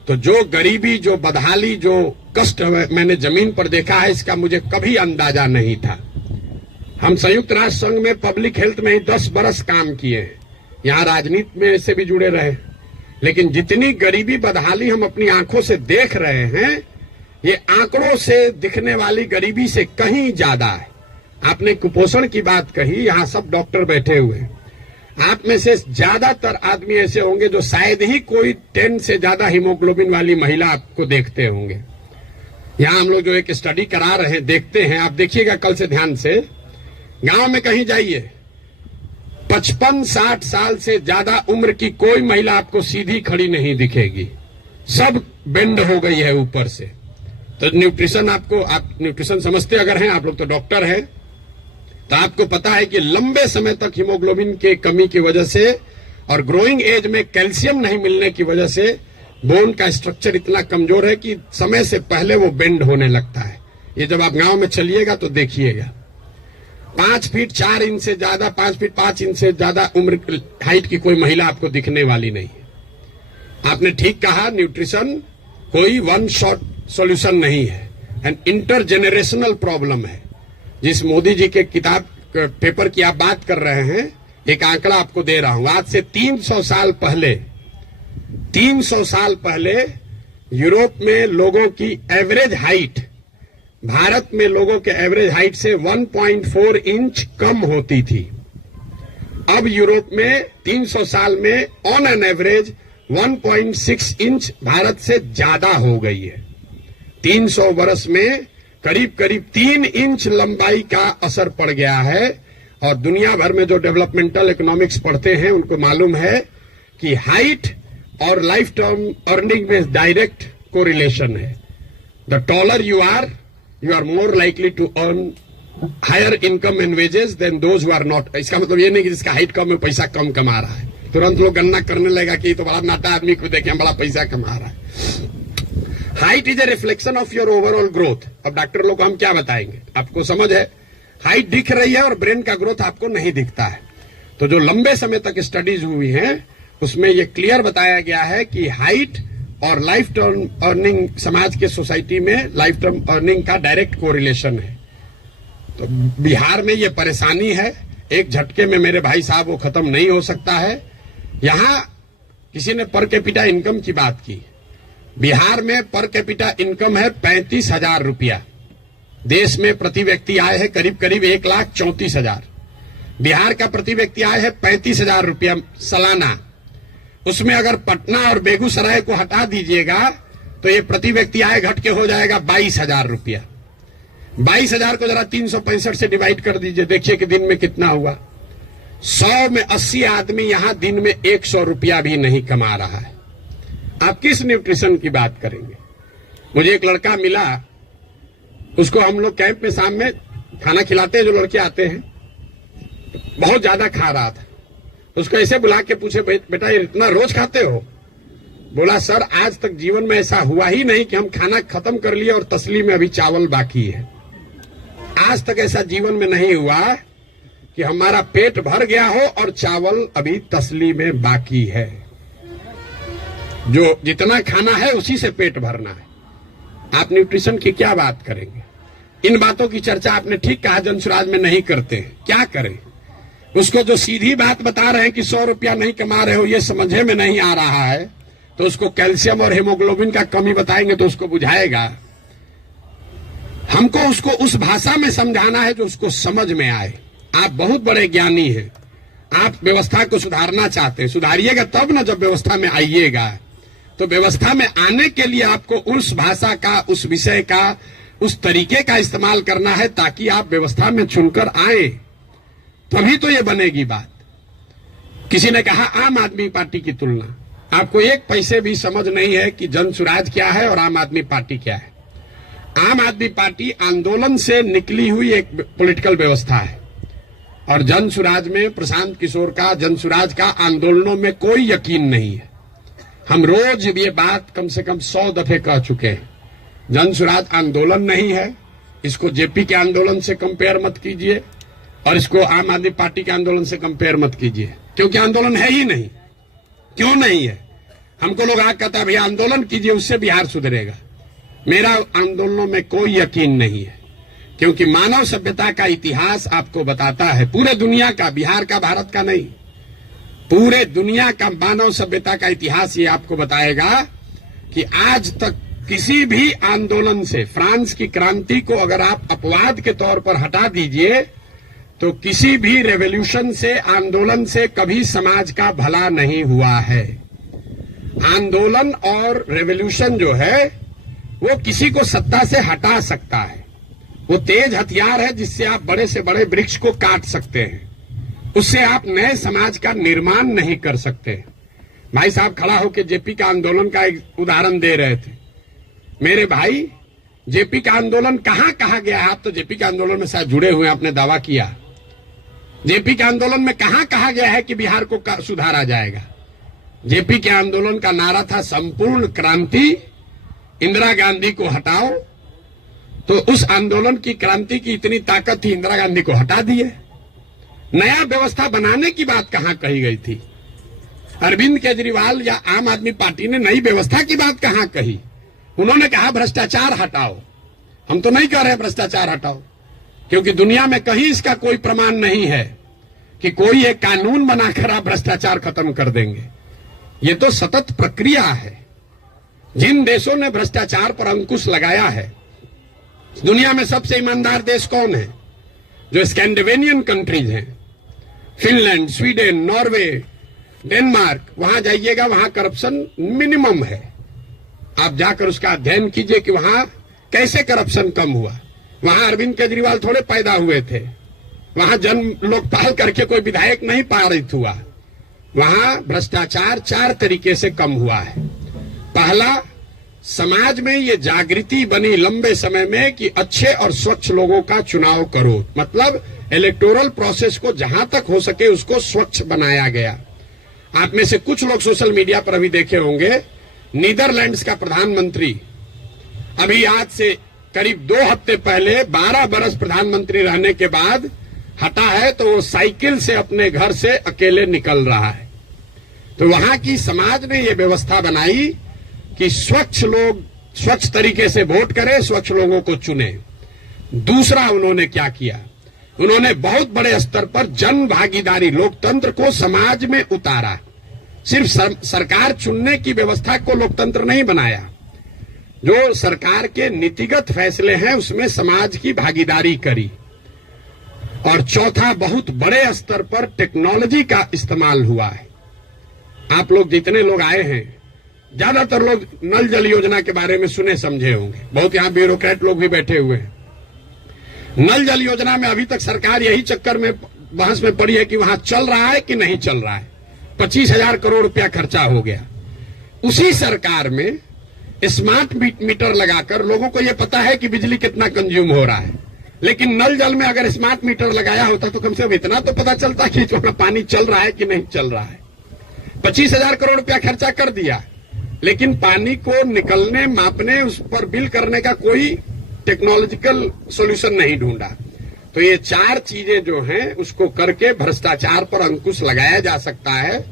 तो जो गरीबी, जो बदहाली, जो कष्ट मैंने जमीन पर देखा है, इसका मुझे कभी अंदाजा नहीं था। हम संयुक्त राष्ट्र संघ में पब्लिक हेल्थ में ही 10 बरस काम किए हैं, यहाँ राजनीति में से भी जुड़े रहे, लेकिन जितनी गरीबी बदहाली हम अपनी आंखों से देख रहे हैं, ये आंकड़ों से दिखने वाली गरीबी से कहीं ज्यादा है। आपने कुपोषण की बात कही, यहाँ सब डॉक्टर बैठे हुए हैं। आप में से ज्यादातर आदमी ऐसे होंगे जो शायद ही कोई 10 से ज्यादा हीमोग्लोबिन वाली महिला आपको देखते होंगे। यहाँ हम लोग जो एक स्टडी करा रहे हैं, देखते हैं, आप देखिएगा कल से ध्यान से। गांव में कहीं जाइए, 55-60 साल से ज्यादा उम्र की कोई महिला आपको सीधी खड़ी नहीं दिखेगी, सब बेंड हो गई है ऊपर से। तो न्यूट्रिशन आप न्यूट्रिशन समझते अगर हैं, आप लोग तो डॉक्टर हैं, तो आपको पता है कि लंबे समय तक हीमोग्लोबिन के कमी की वजह से और ग्रोइंग एज में कैल्शियम नहीं मिलने की वजह से बोन का स्ट्रक्चर इतना कमजोर है कि समय से पहले वो बेंड होने लगता है। ये जब आप गांव में चलिएगा तो देखिएगा। 5 फीट 4 इंच से ज्यादा, 5 फीट 5 इंच से ज्यादा उम्र हाइट की कोई महिला आपको दिखने वाली नहीं है। आपने ठीक कहा, न्यूट्रिशन कोई वन शॉट सॉल्यूशन नहीं है, एंड इंटरजेनरेशनल प्रॉब्लम है। जिस मोदी जी के किताब पेपर की आप बात कर रहे हैं, एक आंकड़ा आपको दे रहा हूं। आज से 300 साल पहले यूरोप में लोगों की एवरेज हाइट भारत में लोगों के एवरेज हाइट से 1.4 इंच कम होती थी। अब यूरोप में 300 साल में on an average 1.6 inch Bharat से ज्यादा हो गई है। 300 वर्ष में करीब करीब 3 इंच लंबाई का असर पड़ गया है। और दुनिया भर में जो डेवलपमेंटल इकोनॉमिक्स पढ़ते हैं उनको मालूम है कि हाइट और लाइफ टर्म अर्निंग में डायरेक्ट कोरिलेशन है। The taller you are more likely to earn higher income and wages than those who are not. इसका मतलब ये नहीं कि जिसका हाइट कम है पैसा कम कमा रहा है। तुरंत लोग गन्ना करने लगा कि तो बड़ा नाटा आदमी को देखे बड़ा पैसा कमा रहा है। Height is a reflection of your overall growth. अब डॉक्टर लोग को हम क्या बताएंगे, आपको समझ है, हाइट दिख रही है और ब्रेन का ग्रोथ आपको नहीं दिखता है। तो जो लंबे समय तक स्टडीज हुई हैं उसमें ये क्लियर बताया गया है कि हाइट और लाइफ टर्म अर्निंग, समाज के सोसाइटी में लाइफ टर्म अर्निंग का डायरेक्ट कोरिलेशन है। तो बिहार में ये परेशानी है, एक झटके में मेरे भाई साहब वो खत्म नहीं हो सकता है। यहां किसी ने पर कैपिटा इनकम की बात की। बिहार में पर कैपिटा इनकम है 35,000 रुपया। देश में प्रति व्यक्ति आय है करीब करीब 1,34,000। बिहार का प्रति व्यक्ति आय है 35,000 रुपया सालाना। उसमें अगर पटना और बेगूसराय को हटा दीजिएगा तो ये प्रति व्यक्ति आय घट के हो जाएगा 22,000 रुपया। 22,000 को जरा 365 से डिवाइड कर दीजिए, देखिए कि दिन में कितना हुआ। 100 में 80 आदमी यहां दिन में 100 रुपया भी नहीं कमा रहा है। आप किस न्यूट्रिशन की बात करेंगे। मुझे एक लड़का मिला, उसको हम लोग कैंप में शाम में खाना खिलाते हैं, जो लड़के आते हैं, बहुत ज्यादा खा रहा था। उसको ऐसे बुला के पूछे, बेटा ये इतना रोज खाते हो? बोला सर आज तक जीवन में ऐसा हुआ ही नहीं कि हम खाना खत्म कर लिए और तसली में अभी चावल बाकी है। आज तक ऐसा जीवन में नहीं हुआ कि हमारा पेट भर गया हो और चावल अभी तसली में बाकी है। जो जितना खाना है उसी से पेट भरना है। आप न्यूट्रिशन की क्या बात करेंगे। इन बातों की चर्चा आपने ठीक कहा जनसुराज में नहीं करते हैं। क्या करें, उसको जो सीधी बात बता रहे हैं कि 100 रुपया नहीं कमा रहे हो, ये समझे में नहीं आ रहा है, तो उसको कैल्शियम और हीमोग्लोबिन का कमी बताएंगे तो उसको बुझाएगा। हमको उसको उस भाषा में समझाना है जो उसको समझ में आए। आप बहुत बड़े ज्ञानी हैं, आप व्यवस्था को सुधारना चाहते हैं, सुधारिएगा तब ना जब व्यवस्था में आइएगा। तो व्यवस्था में आने के लिए आपको उस भाषा का, उस विषय का, उस तरीके का इस्तेमाल करना है ताकि आप व्यवस्था में चुनकर आए, तभी तो ये बनेगी बात। किसी ने कहा आम आदमी पार्टी की तुलना, आपको एक पैसे भी समझ नहीं है कि जनसुराज क्या है और आम आदमी पार्टी क्या है। आम आदमी पार्टी आंदोलन से निकली हुई एक पॉलिटिकल व्यवस्था है और जन सुराज में प्रशांत किशोर का जन सुराज का आंदोलनों में कोई यकीन नहीं है। हम रोज ये बात कम से कम 100 दफे कह चुके हैं। जन सुराज आंदोलन नहीं है, इसको जेपी के आंदोलन से कंपेयर मत कीजिए और इसको आम आदमी पार्टी के आंदोलन से कंपेयर मत कीजिए, क्योंकि आंदोलन है ही नहीं। क्यों नहीं है? हमको लोग आगे कहता है भैया आंदोलन कीजिए उससे बिहार सुधरेगा। मेरा आंदोलनों में कोई यकीन नहीं है, क्योंकि मानव सभ्यता का इतिहास आपको बताता है, पूरे दुनिया का, बिहार का, भारत का नहीं, पूरे दुनिया का मानव सभ्यता का इतिहास ये आपको बताएगा कि आज तक किसी भी आंदोलन से, फ्रांस की क्रांति को अगर आप अपवाद के तौर पर हटा दीजिए तो किसी भी रेवोल्यूशन से, आंदोलन से कभी समाज का भला नहीं हुआ है। आंदोलन और रेवोल्यूशन जो है वो किसी को सत्ता से हटा सकता है। वो तेज हथियार है जिससे आप बड़े से बड़े वृक्ष को काट सकते हैं, उससे आप नए समाज का निर्माण नहीं कर सकते। भाई साहब खड़ा होकर जेपी का आंदोलन का एक उदाहरण दे रहे थे। मेरे भाई, जेपी का आंदोलन कहां कहा गया है? आप तो जेपी के आंदोलन में शायद जुड़े हुए हैं, आपने दावा किया। जेपी के आंदोलन में कहां कहा गया है कि बिहार को सुधारा जाएगा? जेपी के आंदोलन का नारा था संपूर्ण क्रांति, इंदिरा गांधी को हटाओ। तो उस आंदोलन की, क्रांति की इतनी ताकत थी, इंदिरा गांधी को हटा दिए। नया व्यवस्था बनाने की बात कहां कही गई थी? अरविंद केजरीवाल या आम आदमी पार्टी ने नई व्यवस्था की बात कहां कही? उन्होंने कहा भ्रष्टाचार हटाओ। हम तो नहीं कह रहे भ्रष्टाचार हटाओ, क्योंकि दुनिया में कहीं इसका कोई प्रमाण नहीं है कि कोई एक कानून बनाकर आप भ्रष्टाचार खत्म कर देंगे। ये तो सतत प्रक्रिया है। जिन देशों ने भ्रष्टाचार पर अंकुश लगाया है, दुनिया में सबसे ईमानदार देश कौन है? जो स्कैंडिनेवियन कंट्रीज हैं, फिनलैंड, स्वीडन, नॉर्वे, डेनमार्क, वहां जाइएगा, वहां करप्शन मिनिमम है। आप जाकर उसका अध्ययन कीजिए कि वहां कैसे करप्शन कम हुआ। वहां अरविंद केजरीवाल थोड़े पैदा हुए थे, वहां जन लोकपाल करके कोई विधायक नहीं पारित हुआ। वहां भ्रष्टाचार 4 तरीके से कम हुआ है। पहला, समाज में ये जागृति बनी लंबे समय में कि अच्छे और स्वच्छ लोगों का चुनाव करो, मतलब इलेक्टोरल प्रोसेस को जहां तक हो सके उसको स्वच्छ बनाया गया। आप में से कुछ लोग सोशल मीडिया पर अभी देखे होंगे, नीदरलैंड्स का प्रधानमंत्री अभी आज से करीब 2 हफ्ते पहले 12 बरस प्रधानमंत्री रहने के बाद हटा है, तो वो साइकिल से अपने घर से अकेले निकल रहा है। तो वहां की समाज ने ये व्यवस्था बनाई कि स्वच्छ लोग स्वच्छ तरीके से वोट करें, स्वच्छ लोगों को चुने। दूसरा उन्होंने क्या किया? उन्होंने बहुत बड़े स्तर पर जन भागीदारी, लोकतंत्र को समाज में उतारा। सिर्फ सरकार चुनने की व्यवस्था को लोकतंत्र नहीं बनाया, जो सरकार के नीतिगत फैसले हैं उसमें समाज की भागीदारी करी। और चौथा, बहुत बड़े स्तर पर टेक्नोलॉजी का इस्तेमाल हुआ है। आप लोग जितने लोग आए हैं, ज्यादातर लोग नल जल योजना के बारे में सुने समझे होंगे, बहुत यहां ब्यूरोक्रेट लोग भी बैठे हुए हैं। नल जल योजना में अभी तक सरकार यही चक्कर में बहस में पड़ी है कि वहां चल रहा है कि नहीं चल रहा है। 25,000 करोड़ रुपया खर्चा हो गया। उसी सरकार में स्मार्ट मीटर लगाकर लोगों को यह पता है कि बिजली कितना कंज्यूम हो रहा है, लेकिन नल जल में अगर स्मार्ट मीटर लगाया होता तो कम से कम इतना तो पता चलता कि जो पानी चल रहा है कि नहीं चल रहा है। 25,000 करोड़ रुपया खर्चा कर दिया, लेकिन पानी को निकलने, मापने, उस पर बिल करने का कोई टेक्नोलॉजिकल सॉल्यूशन नहीं ढूंढा। तो ये 4 चीजें जो हैं उसको करके भ्रष्टाचार पर अंकुश लगाया जा सकता है।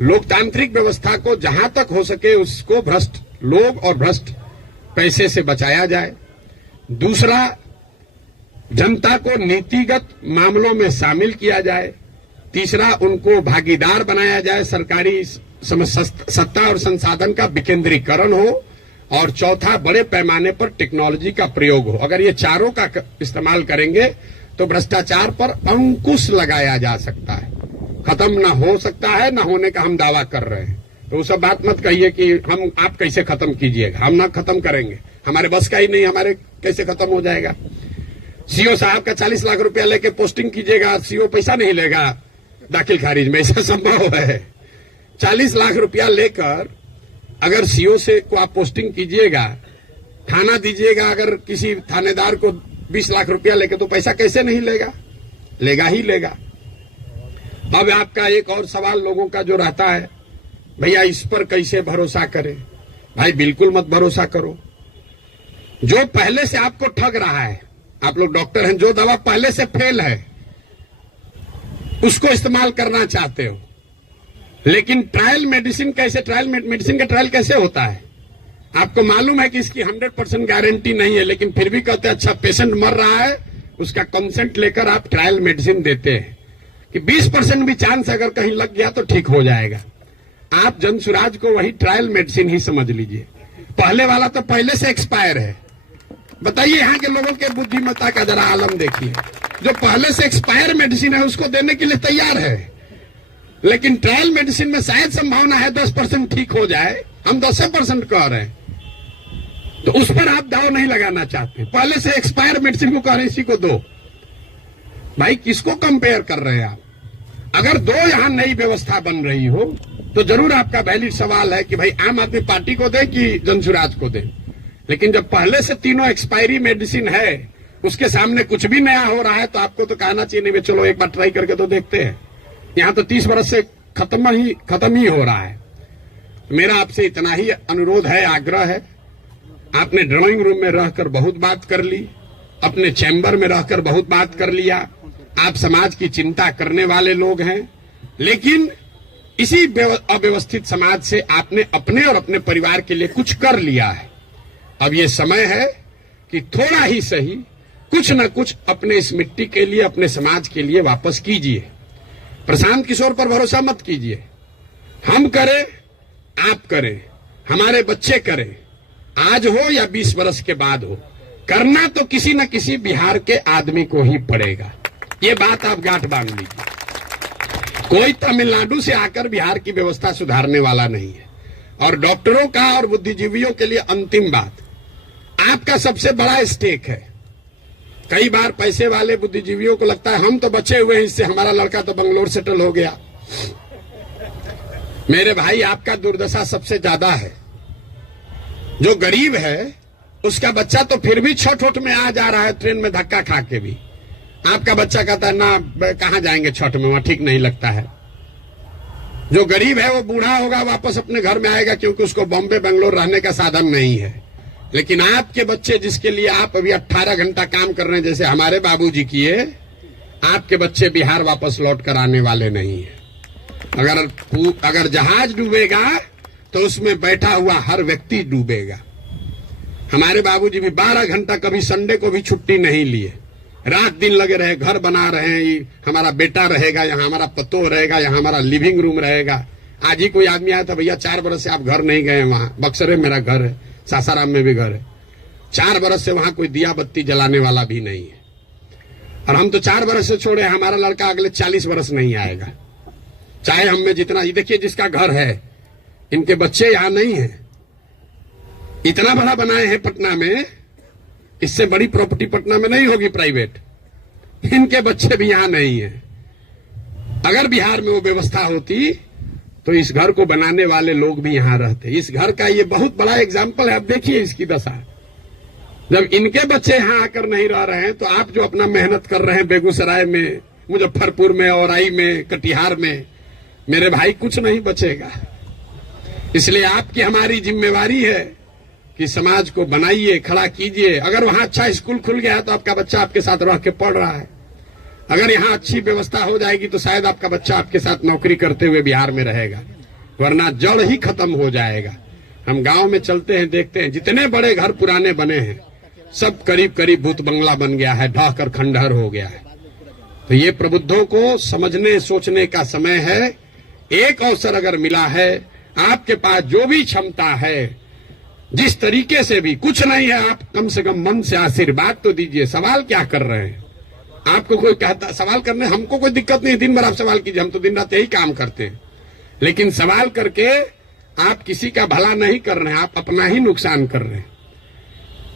लोकतांत्रिक व्यवस्था को जहां तक हो सके उसको भ्रष्ट लोग और भ्रष्ट पैसे से बचाया जाए। दूसरा, जनता को नीतिगत मामलों में शामिल किया जाए। तीसरा, उनको भागीदार बनाया जाए, सरकारी सत्ता और संसाधन का विकेंद्रीकरण हो। और चौथा, बड़े पैमाने पर टेक्नोलॉजी का प्रयोग हो। अगर ये चारों का इस्तेमाल करेंगे तो भ्रष्टाचार पर अंकुश लगाया जा सकता है। खत्म ना हो सकता है, ना होने का हम दावा कर रहे हैं। तो वो सब बात मत कहिए कि हम आप कैसे खत्म कीजिएगा, हम ना खत्म करेंगे, हमारे बस का ही नहीं, हमारे कैसे खत्म हो जाएगा। सीओ साहब का 40 लाख रुपया लेके पोस्टिंग कीजिएगा, सीओ पैसा नहीं लेगा दाखिल खारिज में, ऐसा संभव है? 40 लाख रुपया लेकर अगर सीओ से को आप पोस्टिंग कीजिएगा थाना दीजिएगा, अगर किसी थानेदार को 20 लाख रुपया लेके, तो पैसा कैसे नहीं लेगा, लेगा ही लेगा। अब आपका एक और सवाल लोगों का जो रहता है, भैया इस पर कैसे भरोसा करें। भाई बिल्कुल मत भरोसा करो। जो पहले से आपको ठग रहा है, आप लोग डॉक्टर हैं, जो दवा पहले से फेल है उसको इस्तेमाल करना चाहते हो, लेकिन ट्रायल मेडिसिन कैसे, ट्रायल मेडिसिन का ट्रायल कैसे होता है? आपको मालूम है कि इसकी 100% गारंटी नहीं है, लेकिन फिर भी कहते हैं अच्छा पेशेंट मर रहा है, उसका कंसेंट लेकर आप ट्रायल मेडिसिन देते हैं कि 20% भी चांस अगर कहीं लग गया तो ठीक हो जाएगा। आप जनसुराज को वही ट्रायल मेडिसिन ही समझ लीजिए। पहले वाला तो पहले से एक्सपायर है। बताइए यहाँ के लोगों के बुद्धिमत्ता का जरा आलम देखिए। जो पहले से एक्सपायर मेडिसिन है उसको देने के लिए तैयार है, लेकिन ट्रायल मेडिसिन में शायद संभावना है 10% ठीक हो जाए, हम 10% कह रहे हैं, तो उस पर आप दाव नहीं लगाना चाहते। पहले से एक्सपायर मेडिसिन को कह रहे इसी को दो। भाई किसको कंपेयर कर रहे हैं आप? अगर दो यहां नई व्यवस्था बन रही हो तो जरूर आपका वैलिड सवाल है कि भाई आम आदमी पार्टी को दें कि जनसुराज को दें। लेकिन जब पहले से तीनों एक्सपायरी मेडिसिन है, उसके सामने कुछ भी नया हो रहा है, तो आपको तो कहना चाहिए नहीं, चलो एक बार ट्राई करके तो देखते हैं। यहां तो 30 वर्ष से खत्म ही हो रहा है। मेरा आपसे इतना ही अनुरोध है, आग्रह है। आपने ड्राइंग रूम में रहकर बहुत बात कर ली, अपने चैम्बर में रहकर बहुत बात कर लिया, आप समाज की चिंता करने वाले लोग हैं, लेकिन इसी अव्यवस्थित समाज से आपने अपने और अपने परिवार के लिए कुछ कर लिया है। अब ये समय है कि थोड़ा ही सही कुछ न कुछ अपने इस मिट्टी के लिए, अपने समाज के लिए वापस कीजिए। प्रशांत किशोर पर भरोसा मत कीजिए। हम करें, आप करें, हमारे बच्चे करें, आज हो या 20 वर्ष के बाद हो, करना तो किसी न किसी बिहार के आदमी को ही पड़ेगा। ये बात आप गांठ बांध लीजिए। कोई तमिलनाडु से आकर बिहार की व्यवस्था सुधारने वाला नहीं है। और डॉक्टरों का और बुद्धिजीवियों के लिए अंतिम बात, आपका सबसे बड़ा स्टेक है। कई बार पैसे वाले बुद्धिजीवियों को लगता है हम तो बचे हुए हैं, इससे हमारा लड़का तो बंगलोर सेटल हो गया। मेरे भाई आपका दुर्दशा सबसे ज्यादा है। जो गरीब है उसका बच्चा तो फिर भी छठ में आ जा रहा है, ट्रेन में धक्का खा के भी। आपका बच्चा कहता है ना कहां जाएंगे छठ में, वहां ठीक नहीं लगता है। जो गरीब है वो बूढ़ा होगा, वापस अपने घर में आएगा, क्योंकि उसको बॉम्बे बेंगलोर रहने का साधन नहीं है। लेकिन आपके बच्चे जिसके लिए आप अभी 18 घंटा काम कर रहे हैं, जैसे हमारे बाबूजी किए, आपके बच्चे बिहार वापस लौट कर आने वाले नहीं है। अगर जहाज डूबेगा तो उसमें बैठा हुआ हर व्यक्ति डूबेगा। हमारे बाबूजी भी 12 घंटा कभी संडे को भी छुट्टी नहीं लिए, रात दिन लगे रहे, घर बना रहे हैं। हमारा बेटा रहेगा यहाँ, हमारा पतोह रहेगा यहाँ, हमारा लिविंग रूम रहेगा। आज ही कोई आदमी आया था, भैया 4 बरस से आप घर नहीं गए, वहां बक्सरे मेरा घर है, सासाराम में भी घर है, 4 बरस से वहां कोई दिया बत्ती जलाने वाला भी नहीं है। और हम तो 4 बरस से छोड़े, हमारा लड़का अगले 40 बरस नहीं आएगा, चाहे हम में जितना। ये देखिए जिसका घर है, इनके बच्चे यहां नहीं है। इतना बड़ा बनाए हैं पटना में, इससे बड़ी प्रॉपर्टी पटना में नहीं होगी प्राइवेट। इनके बच्चे भी यहां नहीं है। अगर बिहार में वो व्यवस्था होती तो इस घर को बनाने वाले लोग भी यहां रहते। इस घर का ये बहुत बड़ा एग्जाम्पल है। अब देखिए इसकी दशा, जब इनके बच्चे यहां आकर नहीं रह रहे हैं, तो आप जो अपना मेहनत कर रहे हैं बेगूसराय में, मुजफ्फरपुर में, औराई में, कटिहार में, मेरे भाई कुछ नहीं बचेगा। इसलिए आपकी हमारी जिम्मेवारी है कि समाज को बनाइए, खड़ा कीजिए। अगर वहां अच्छा स्कूल खुल गया है तो आपका बच्चा आपके साथ रह के पढ़ रहा है। अगर यहाँ अच्छी व्यवस्था हो जाएगी तो शायद आपका बच्चा आपके साथ नौकरी करते हुए बिहार में रहेगा, वरना जड़ ही खत्म हो जाएगा। हम गांव में चलते हैं, देखते हैं जितने बड़े घर पुराने बने हैं सब करीब करीब भूत बंगला बन गया है, ढह कर खंडहर हो गया है। तो ये प्रबुद्धों को समझने सोचने का समय है। एक अवसर अगर मिला है, आपके पास जो भी क्षमता है, जिस तरीके से भी, कुछ नहीं है, आप कम से कम मन से आशीर्वाद तो दीजिए। सवाल क्या कर रहे हैं? आपको कोई कहता सवाल करने, हमको कोई दिक्कत नहीं, दिन भर आप सवाल कीजिए, हम तो दिन रात यही काम करते हैं। लेकिन सवाल करके आप किसी का भला नहीं कर रहे हैं, आप अपना ही नुकसान कर रहे हैं।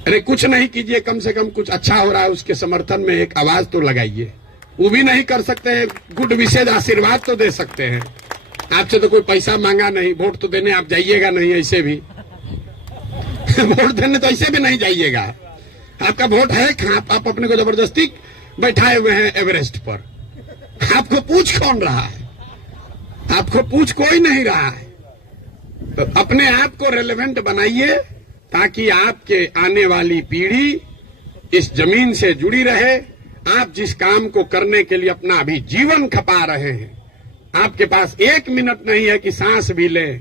अरे कुछ नहीं कीजिए, कम से कम कुछ अच्छा हो रहा है उसके समर्थन में एक आवाज तो लगाइए। वो भी नहीं कर सकते हैं, गुड विशेष आशीर्वाद तो दे सकते हैं। आपसे तो कोई पैसा मांगा नहीं, वोट तो देने आप जाइएगा नहीं ऐसे भी। वोट देने तो ऐसे भी नहीं जाइएगा। आपका वोट है, आप अपने को जबरदस्ती बैठाए हुए हैं एवरेस्ट पर। आपको पूछ कौन रहा है? आपको पूछ कोई नहीं रहा है। तो अपने आप को रेलेवेंट बनाइए ताकि आपके आने वाली पीढ़ी इस जमीन से जुड़ी रहे। आप जिस काम को करने के लिए अपना अभी जीवन खपा रहे हैं, आपके पास 1 मिनट नहीं है कि सांस भी ले।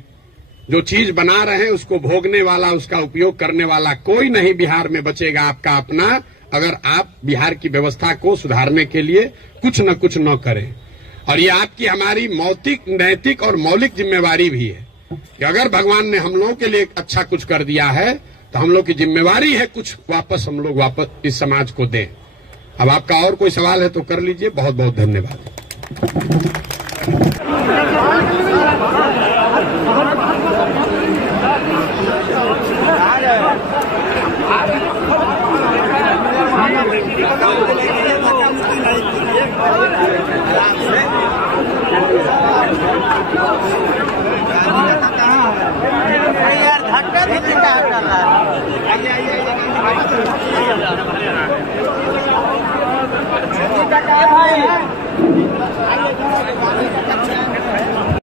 जो चीज बना रहे हैं उसको भोगने वाला, उसका उपयोग करने वाला कोई नहीं बिहार में बचेगा आपका अपना, अगर आप बिहार की व्यवस्था को सुधारने के लिए कुछ न कुछ न करें। और ये आपकी हमारी नैतिक और मौलिक जिम्मेवारी भी है कि अगर भगवान ने हम लोगों के लिए अच्छा कुछ कर दिया है तो हम लोग की जिम्मेवारी है कुछ वापस हम लोग वापस इस समाज को दें। अब आपका और कोई सवाल है तो कर लीजिए। बहुत बहुत धन्यवाद। यार धक्का भी कर रहा है।